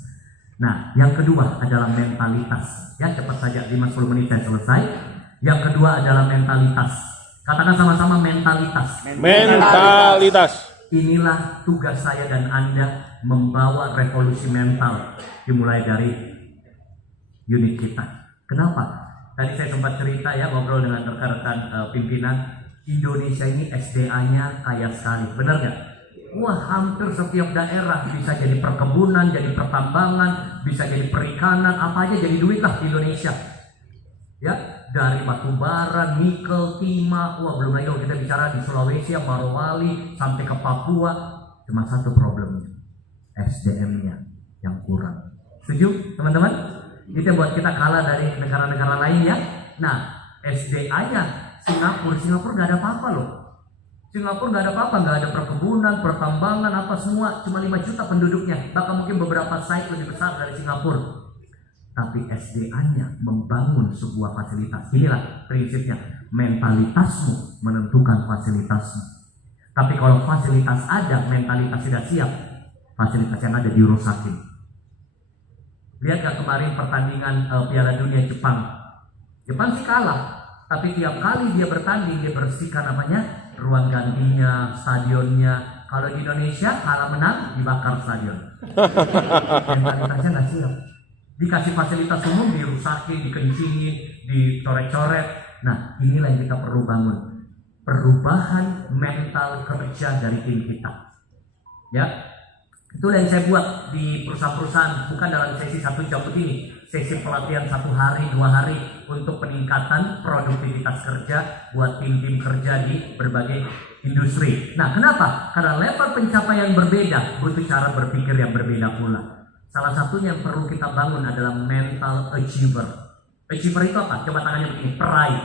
Nah, yang kedua adalah mentalitas. Ya, cepat saja, 5-10 menit saya selesai. Yang kedua adalah mentalitas. Katakan sama-sama mentalitas. Mentalitas. Inilah tugas saya dan Anda, membawa revolusi mental dimulai dari unit kita. Kenapa? Tadi saya sempat cerita ya, ngobrol dengan rekan-rekan pimpinan. Indonesia ini SDA-nya kaya sekali, benar nggak? Wah, hampir setiap daerah bisa jadi perkebunan, jadi pertambangan, bisa jadi perikanan, apa aja jadi duit lah di Indonesia. Ya, dari batu bara, nikel, timah, wah belum lagi kalau kita bicara di Sulawesi, Morowali, sampai ke Papua. Cuma satu problemnya, SDM-nya yang kurang. Setuju teman-teman? Itu yang buat kita kalah dari negara-negara lain ya. Nah, SDA-nya Singapura nggak ada apa-apa loh. Singapura nggak ada apa-apa, nggak ada perkebunan, pertambangan, apa semua, cuma 5 juta penduduknya, bahkan mungkin beberapa site lebih besar dari Singapura. Tapi SDA-nya membangun sebuah fasilitas. Inilah prinsipnya, mentalitasmu menentukan fasilitasmu. Tapi kalau fasilitas ada, mentalitas tidak siap, fasilitas yang ada dirusakin. Lihat gak kemarin pertandingan Piala Dunia Jepang? Jepang sih kalah, tapi tiap kali dia bertanding dia bersihkan ruang gantinya, stadionnya. Kalau di Indonesia kalah menang dibakar stadion. Mentalitasnya nggak siap. Dikasih fasilitas umum dirusakin, dikencingin, dicoret-coret. Nah, inilah yang kita perlu bangun. Perubahan mental kerja dari tim kita. Ya, itulah yang saya buat di perusahaan-perusahaan, bukan dalam sesi 1 jam begini, sesi pelatihan 1 hari, 2 hari untuk peningkatan produktivitas kerja buat tim-tim kerja di berbagai industri. Nah, kenapa? Karena level pencapaian berbeda, butuh cara berpikir yang berbeda pula. Salah satunya yang perlu kita bangun adalah mental achiever. Achiever itu apa? Coba tangannya begini, pride.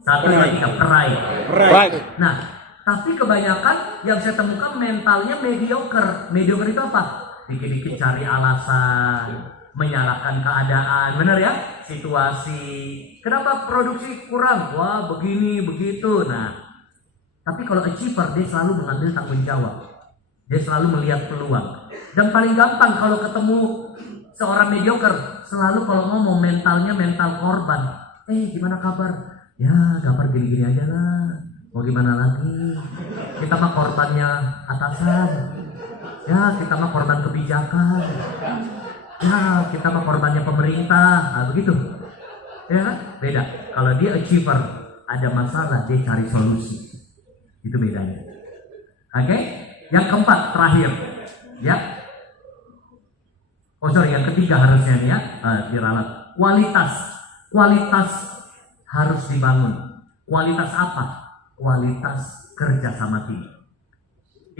1, 2, 3, pride. Right. Nah, tapi kebanyakan yang saya temukan mentalnya mediocre. Mediocre itu apa? Dikit-dikit cari alasan, menyalahkan keadaan, benar ya? Situasi. Kenapa produksi kurang? Wah, begini, begitu. Nah, tapi kalau achiever dia selalu mengambil tanggung jawab. Dia selalu melihat peluang. Dan paling gampang kalau ketemu seorang mediocre, selalu kalau ngomong mentalnya mental korban. Gimana kabar? Ya, kabar gini-gini aja lah. Mau gimana lagi? Kita mah korbannya atasan. Ya, kita mah korban kebijakan. Ya, kita mah korbannya pemerintah. Nah, begitu. Ya, beda. Kalau dia achiever, ada masalah dia cari solusi. Itu bedanya. Oke? Yang keempat, terakhir. Ya. Yang ketiga harusnya ya, diralat. Kualitas harus dibangun. Kualitas apa? Kualitas kerja sama tim.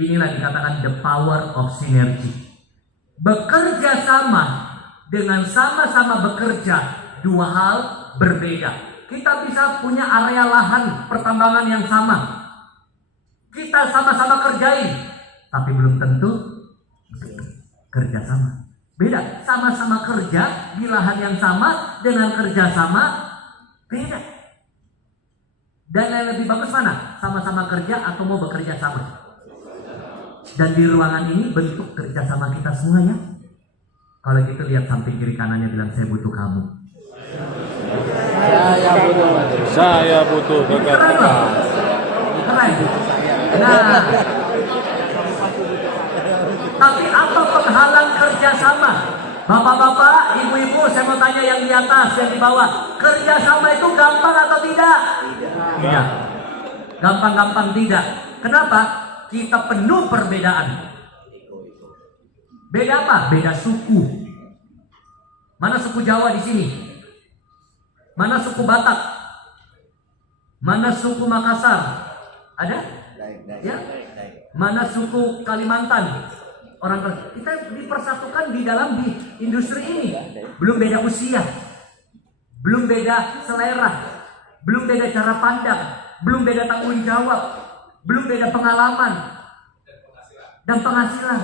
Inilah dikatakan the power of synergy. Bekerja sama dengan sama-sama bekerja, 2 hal berbeda. Kita bisa punya area lahan pertambangan yang sama. Kita sama-sama kerjain, tapi belum tentu kerja sama. Beda, sama-sama kerja di lahan yang sama dengan kerja sama beda. Dan yang lebih bagus mana? Sama-sama kerja atau mau bekerja sama? Dan di ruangan ini bentuk kerja sama kita semuanya. Kalau gitu lihat samping kiri kanannya, bilang saya butuh kamu. Saya butuh rekan-rekan. Keren. Nah, tapi apa penghalang kerjasama? Bapak-bapak, ibu-ibu, saya mau tanya yang di atas, yang di bawah. Kerjasama itu gampang atau tidak? Tidak. Gampang-gampang tidak. Kenapa? Kita penuh perbedaan. Beda apa? Beda suku. Mana suku Jawa di sini? Mana suku Batak? Mana suku Makassar? Ada? Ya? Mana suku Kalimantan? Orang kita dipersatukan di dalam industri ini. Belum beda usia, belum beda selera, belum beda cara pandang, belum beda tanggung jawab, belum beda pengalaman dan penghasilan,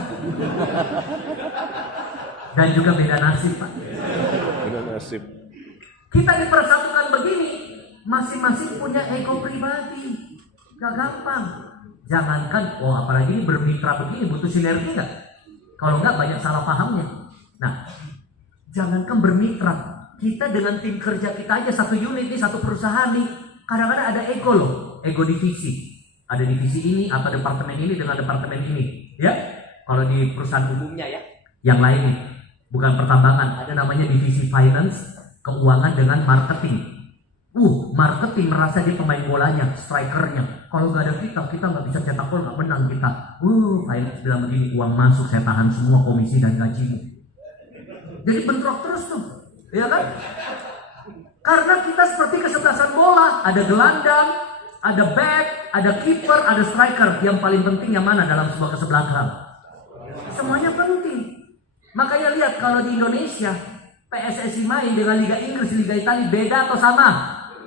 dan juga beda nasib, Pak. Beda nasib. Kita dipersatukan begini, masing-masing punya ego pribadi. Gak gampang. Jangankan, apalagi ini bermitra begini, butuh sinergi nggak? Kalau nggak banyak salah pahamnya. Nah, jangankan bermitra, kita dengan tim kerja kita aja satu unit nih, satu perusahaan nih, kadang-kadang ada ego loh, ego divisi. Ada divisi ini atau departemen ini dengan departemen ini, ya. Kalau di perusahaan umumnya ya, yang lain nih, bukan pertambangan, ada namanya divisi finance, keuangan dengan marketing. Marketing merasa dia pemain bolanya, strikernya. Kalau nggak ada kita nggak bisa cetak gol, nggak menang kita. Finance bilang begini, uang masuk saya tahan semua komisi dan gajimu. Jadi bentrok terus tuh, ya kan? Karena kita seperti kesebelasan bola, ada gelandang, ada back, ada kiper, ada striker. Yang paling penting yang mana dalam sebuah kesebelasan? Semuanya penting. Makanya lihat kalau di Indonesia PSSI main dengan Liga Inggris, Liga Italia beda atau sama?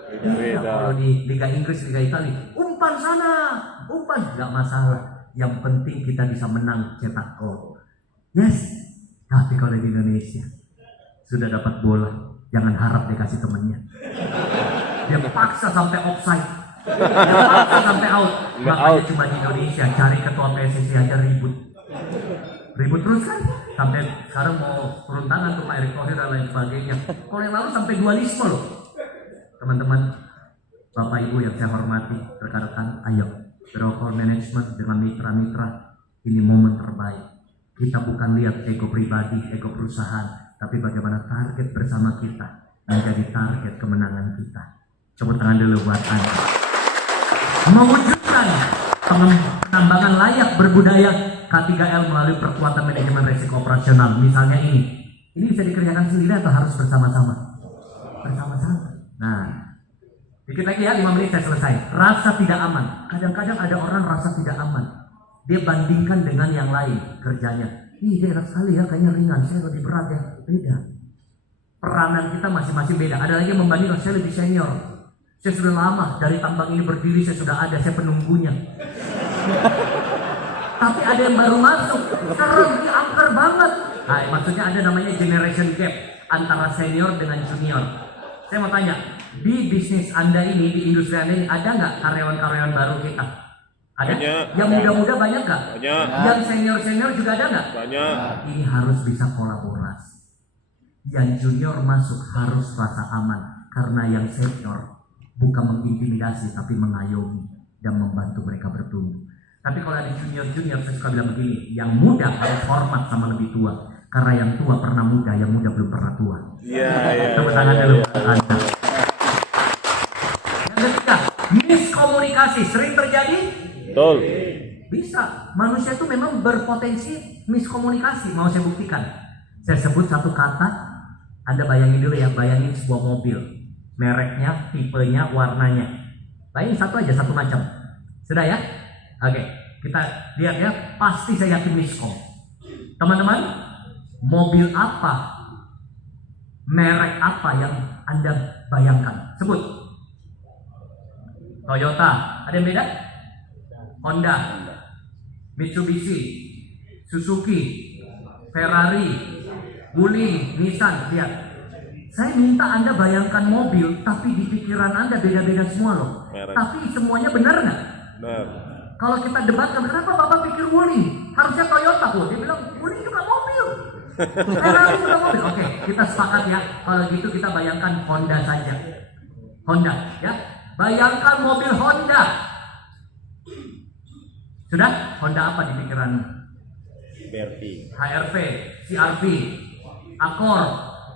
Beda. Kalau di Liga Inggris, Liga Italia, umpan sana, umpan, nggak masalah. Yang penting kita bisa menang cetak gol. Yes. Tapi kalau di Indonesia sudah dapat bola, jangan harap dikasih temennya. Dia paksa sampai offside, dia paksa sampai out. Makanya cuma di Indonesia cari ketua PSSI aja ribut. Ribut terus kan, sampai sekarang mau turun tangan untuk Pak Erick Thohir dan lain sebagainya. Kalau yang lalu sampai dualisme loh. Teman-teman, Bapak Ibu yang saya hormati, rekan-rekan, ayo Berokol Management dengan mitra-mitra, ini momen terbaik. Kita bukan lihat ego pribadi, ego perusahaan, tapi bagaimana target bersama kita menjadi target kemenangan kita. Tepuk tangan dulu buat Anda. Mewujudkan pengembangan layak berbudaya K3L melalui perkuatan manajemen risiko operasional. Misalnya ini bisa dikerjakan sendiri atau harus bersama-sama? Bersama-sama. Nah, dikit lagi ya, 5 menit saya selesai. Rasa tidak aman. Kadang-kadang ada orang rasa tidak aman. Dia bandingkan dengan yang lain kerjanya. Ih, dia enak sekali ya, kayaknya ringan, saya lebih berat ya. Beda. Peranan kita masing-masing beda. Ada lagi yang membandingkan, saya lebih senior. Saya sudah lama dari tambang ini berdiri, saya sudah ada, saya penunggunya. Tapi ada yang baru masuk, serem, dia angker banget. Nah, maksudnya ada namanya generation gap antara senior dengan junior. Saya mau tanya, di bisnis Anda ini, di industri Anda ini, ada nggak karyawan-karyawan baru kita? Ada? Banyak. Yang muda-muda banyak nggak? Banyak. Yang senior-senior juga ada nggak? Banyak. Ini harus bisa kolaborasi. Yang junior masuk harus rasa aman, karena yang senior bukan mengintimidasi, tapi mengayomi dan membantu mereka bertumbuh. Tapi kalau ada junior-junior, saya suka bilang begini, yang muda harus hormat sama lebih tua, karena yang tua pernah muda, yang muda belum pernah tua. Iya. Tepuk tangan dulu buat Anda. Yang ketiga, miskomunikasi sering terjadi. Betul. Bisa, manusia itu memang berpotensi miskomunikasi. Mau saya buktikan? Saya sebut satu kata, Anda bayangin dulu ya, bayangin sebuah mobil, mereknya, tipenya, warnanya. Bayangin satu aja, satu macam. Sudah ya? Oke, kita lihat ya, pasti saya yakin miskom. Teman-teman, mobil apa, merek apa yang Anda bayangkan? Sebut. Toyota, ada yang beda? Honda, Mitsubishi, Suzuki, Ferrari, Wuling, Nissan. Lihat, saya minta Anda bayangkan mobil, tapi di pikiran Anda beda-beda semua loh. Merek. Tapi semuanya benar nggak? Benar. Kalau kita debatkan, kenapa Bapak pikir Wuling? Harusnya Toyota. Oh, dia bilang Wuling juga mobil. Ferrari juga mobil. Oke, kita sepakat ya. Kalau gitu kita bayangkan Honda saja. Honda, ya. Bayangkan mobil Honda. Sudah? Honda apa di pikiran? BRV. HRV, CRV, Accord,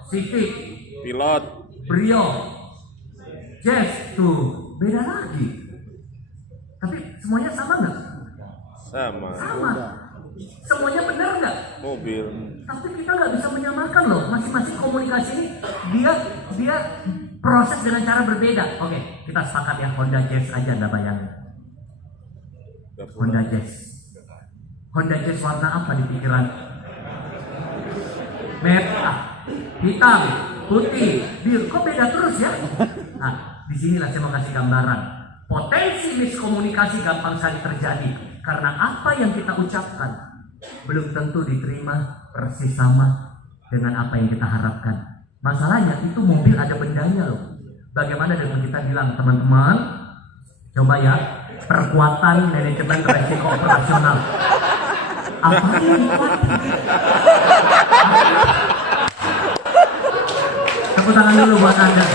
Civic, Pilot. Brio, Jazz, tuh beda lagi. Tapi semuanya sama nggak? Sama. Sama. Semuanya benar nggak? Mobil. Tapi kita nggak bisa menyamakan loh. Masing-masing komunikasi ini dia proses dengan cara berbeda. Oke, kita sepakat ya, Honda Jazz aja Anda bayangin. Honda Jazz. Honda Jazz warna apa di pikiran? Merah, hitam, putih, biru. Kok beda terus ya? Nah, disinilah saya mau kasih gambaran. Potensi miskomunikasi gampang sekali terjadi karena apa yang kita ucapkan belum tentu diterima persis sama dengan apa yang kita harapkan. Masalahnya itu mobil ada bendanya loh. Bagaimana dengan kita bilang, teman-teman, coba ya, perkuatan manajemen risiko operasional. Apa yang dikuatin? Tepuk tangan dulu buat Anda.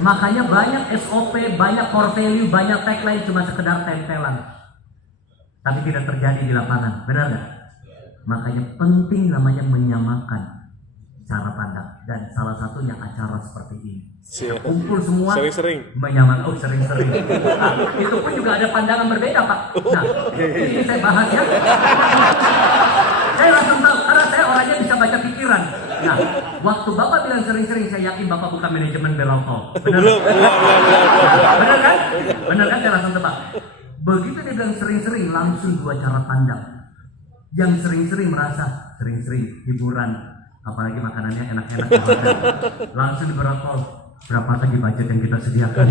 Makanya banyak SOP, banyak core value, banyak tagline cuma sekedar tempelan. Tapi tidak terjadi di lapangan, benar nggak? Makanya penting namanya menyamakan cara pandang. Dan salah satunya acara seperti ini. Kumpul semua, Sering-sering. menyamakan. Oh, sering-sering. Nah, itu pun juga ada pandangan berbeda, Pak. Nah, ini saya bahas ya. Saya langsung tahu, karena saya orangnya bisa baca pikiran. Nah, waktu Bapak bilang sering-sering, saya yakin Bapak bukan manajemen berokok. Benar? Benar kan? Benar kan? Saya langsung tebak. Begitu dia bilang sering-sering, langsung dua cara pandang. Yang sering-sering merasa sering-sering hiburan, apalagi makanannya enak-enak, langsung di berokok. Berapa lagi budget yang kita sediakan?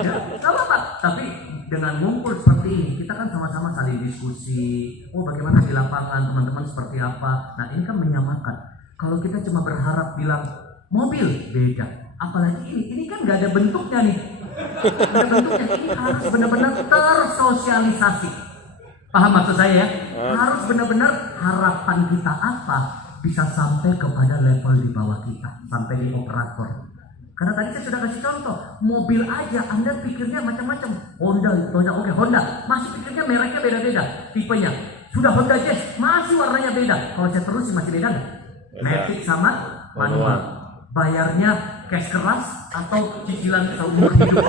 Ya, gak apa-apa. Tapi dengan ngumpul seperti ini, kita kan sama-sama saling diskusi. Oh, bagaimana di lapangan, teman-teman seperti apa? Nah, ini kan menyamakan. Kalau kita cuma berharap bilang mobil beda, apalagi ini kan nggak ada bentuknya nih. Ada bentuknya. Ini harus benar-benar tersosialisasi. Paham maksud saya ya? Harus benar-benar harapan kita apa bisa sampai kepada level di bawah kita, sampai di operator. Karena tadi saya sudah kasih contoh, mobil aja Anda pikirnya macam-macam. Honda, oke Honda, masih pikirnya mereknya beda-beda, tipenya. Sudah Honda Jazz, masih warnanya beda. Kalau saya terusin masih beda nggak? Matic sama manual. Bayarnya cash keras atau cicilan seumur hidup.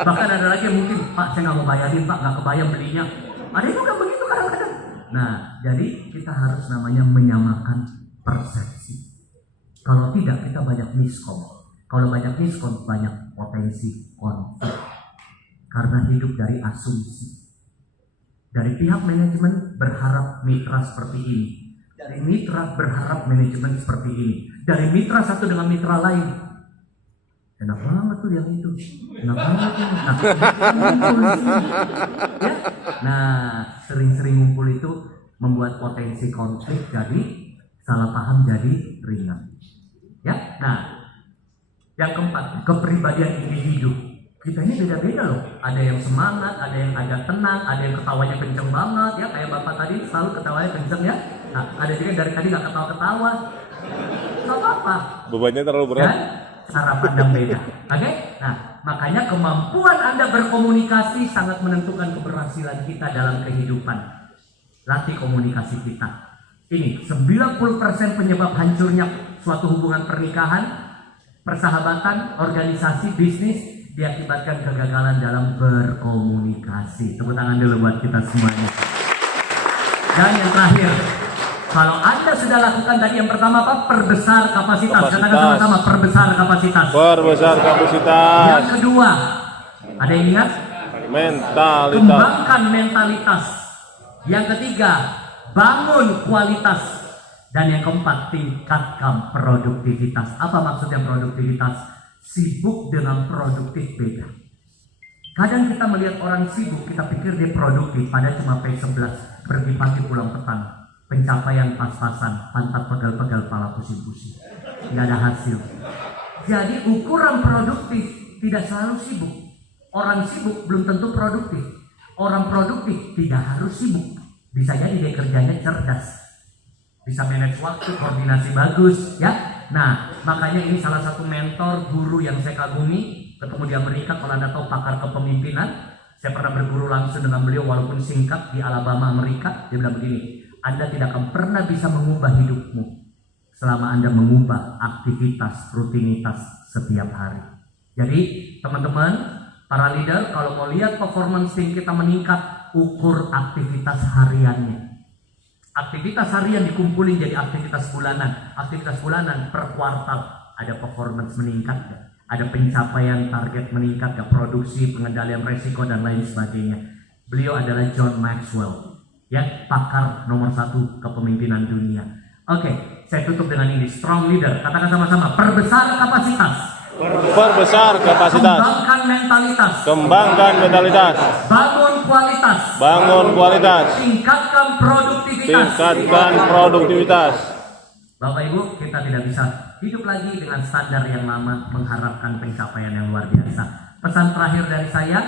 Bahkan ada lagi yang mungkin, Pak saya nggak mau bayarin Pak, nggak kebayang belinya. Ada juga begitu kadang-kadang. Nah, jadi kita harus namanya menyamakan persepsi. Kalau tidak kita banyak miskom. Kalau banyak miskom banyak potensi konflik. Karena hidup dari asumsi. Dari pihak manajemen berharap mitra seperti ini. Dari mitra berharap manajemen seperti ini. Dari mitra satu dengan mitra lain. Enak banget tuh yang itu. Enak banget tuh. Ya? Nah, sering-sering ngumpul itu membuat potensi konflik jadi salah paham jadi ringan. Ya, nah, yang keempat, kepribadian individu. Kita ini beda-beda loh. Ada yang semangat, ada yang agak tenang, ada yang ketawanya kenceng banget, ya kayak bapak tadi selalu ketawanya kenceng ya. Nah, ada juga yang dari tadi nggak ketawa-ketawa. Nggak apa-apa. Bebannya terlalu berat. Dan cara pandang beda. Oke? Nah, makanya kemampuan Anda berkomunikasi sangat menentukan keberhasilan kita dalam kehidupan. Latih komunikasi kita. Ini 90% penyebab hancurnya suatu hubungan pernikahan, persahabatan, organisasi, bisnis diakibatkan kegagalan dalam berkomunikasi. Tepuk tangan dulu buat kita semuanya. Dan yang terakhir, kalau Anda sudah lakukan tadi yang pertama apa? Perbesar kapasitas. Katakan sama-sama, perbesar kapasitas. Perbesar kapasitas. Yang kedua, ada yang ingat? Mentalitas. Kembangkan mentalitas. Yang ketiga, bangun kualitas. Dan yang keempat, tingkatkan produktivitas. Apa maksudnya produktivitas? Sibuk dengan produktif beda. Kadang kita melihat orang sibuk, kita pikir dia produktif, padahal cuma P11, pergi pagi pulang petang. Pencapaian pas-pasan, pantat pegal-pegal, pala pusing-pusing. Nggak ada hasil. Jadi ukuran produktif tidak selalu sibuk. Orang sibuk belum tentu produktif. Orang produktif tidak harus sibuk. Bisa jadi dia kerjanya cerdas, bisa manage waktu, koordinasi bagus, ya. Nah, makanya ini salah satu mentor guru yang saya kagumi, ketemu di Amerika. Kalau Anda tahu pakar kepemimpinan, saya pernah berguru langsung dengan beliau walaupun singkat di Alabama, Amerika. Dia bilang begini, Anda tidak akan pernah bisa mengubah hidupmu selama Anda mengubah aktivitas, rutinitas setiap hari. Jadi, teman-teman, para leader, kalau mau lihat performance tim kita meningkat, ukur aktivitas hariannya. Aktivitas harian dikumpulin jadi aktivitas bulanan. Aktivitas bulanan per kuartal ada performance meningkat gak? Ada pencapaian target meningkat gak? Produksi, pengendalian resiko dan lain sebagainya. Beliau adalah John Maxwell, ya, pakar nomor 1 kepemimpinan dunia. Oke, saya tutup dengan ini, strong leader. Katakan sama-sama, perbesar kapasitas. Perbesar kapasitas. Kembangkan mentalitas. Kembangkan mentalitas. Bangun kualitas. Bangun kualitas. Tingkatkan produktivitas. Tingkatkan produktivitas. Bapak Ibu, kita tidak bisa hidup lagi dengan standar yang lama mengharapkan pencapaian yang luar biasa. Pesan terakhir dari saya,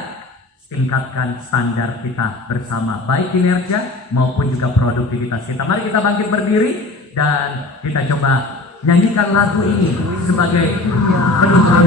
tingkatkan standar kita bersama, baik kinerja maupun juga produktivitas kita. Mari kita bangkit berdiri dan kita coba nyanyikan lagu ini sebagai penutup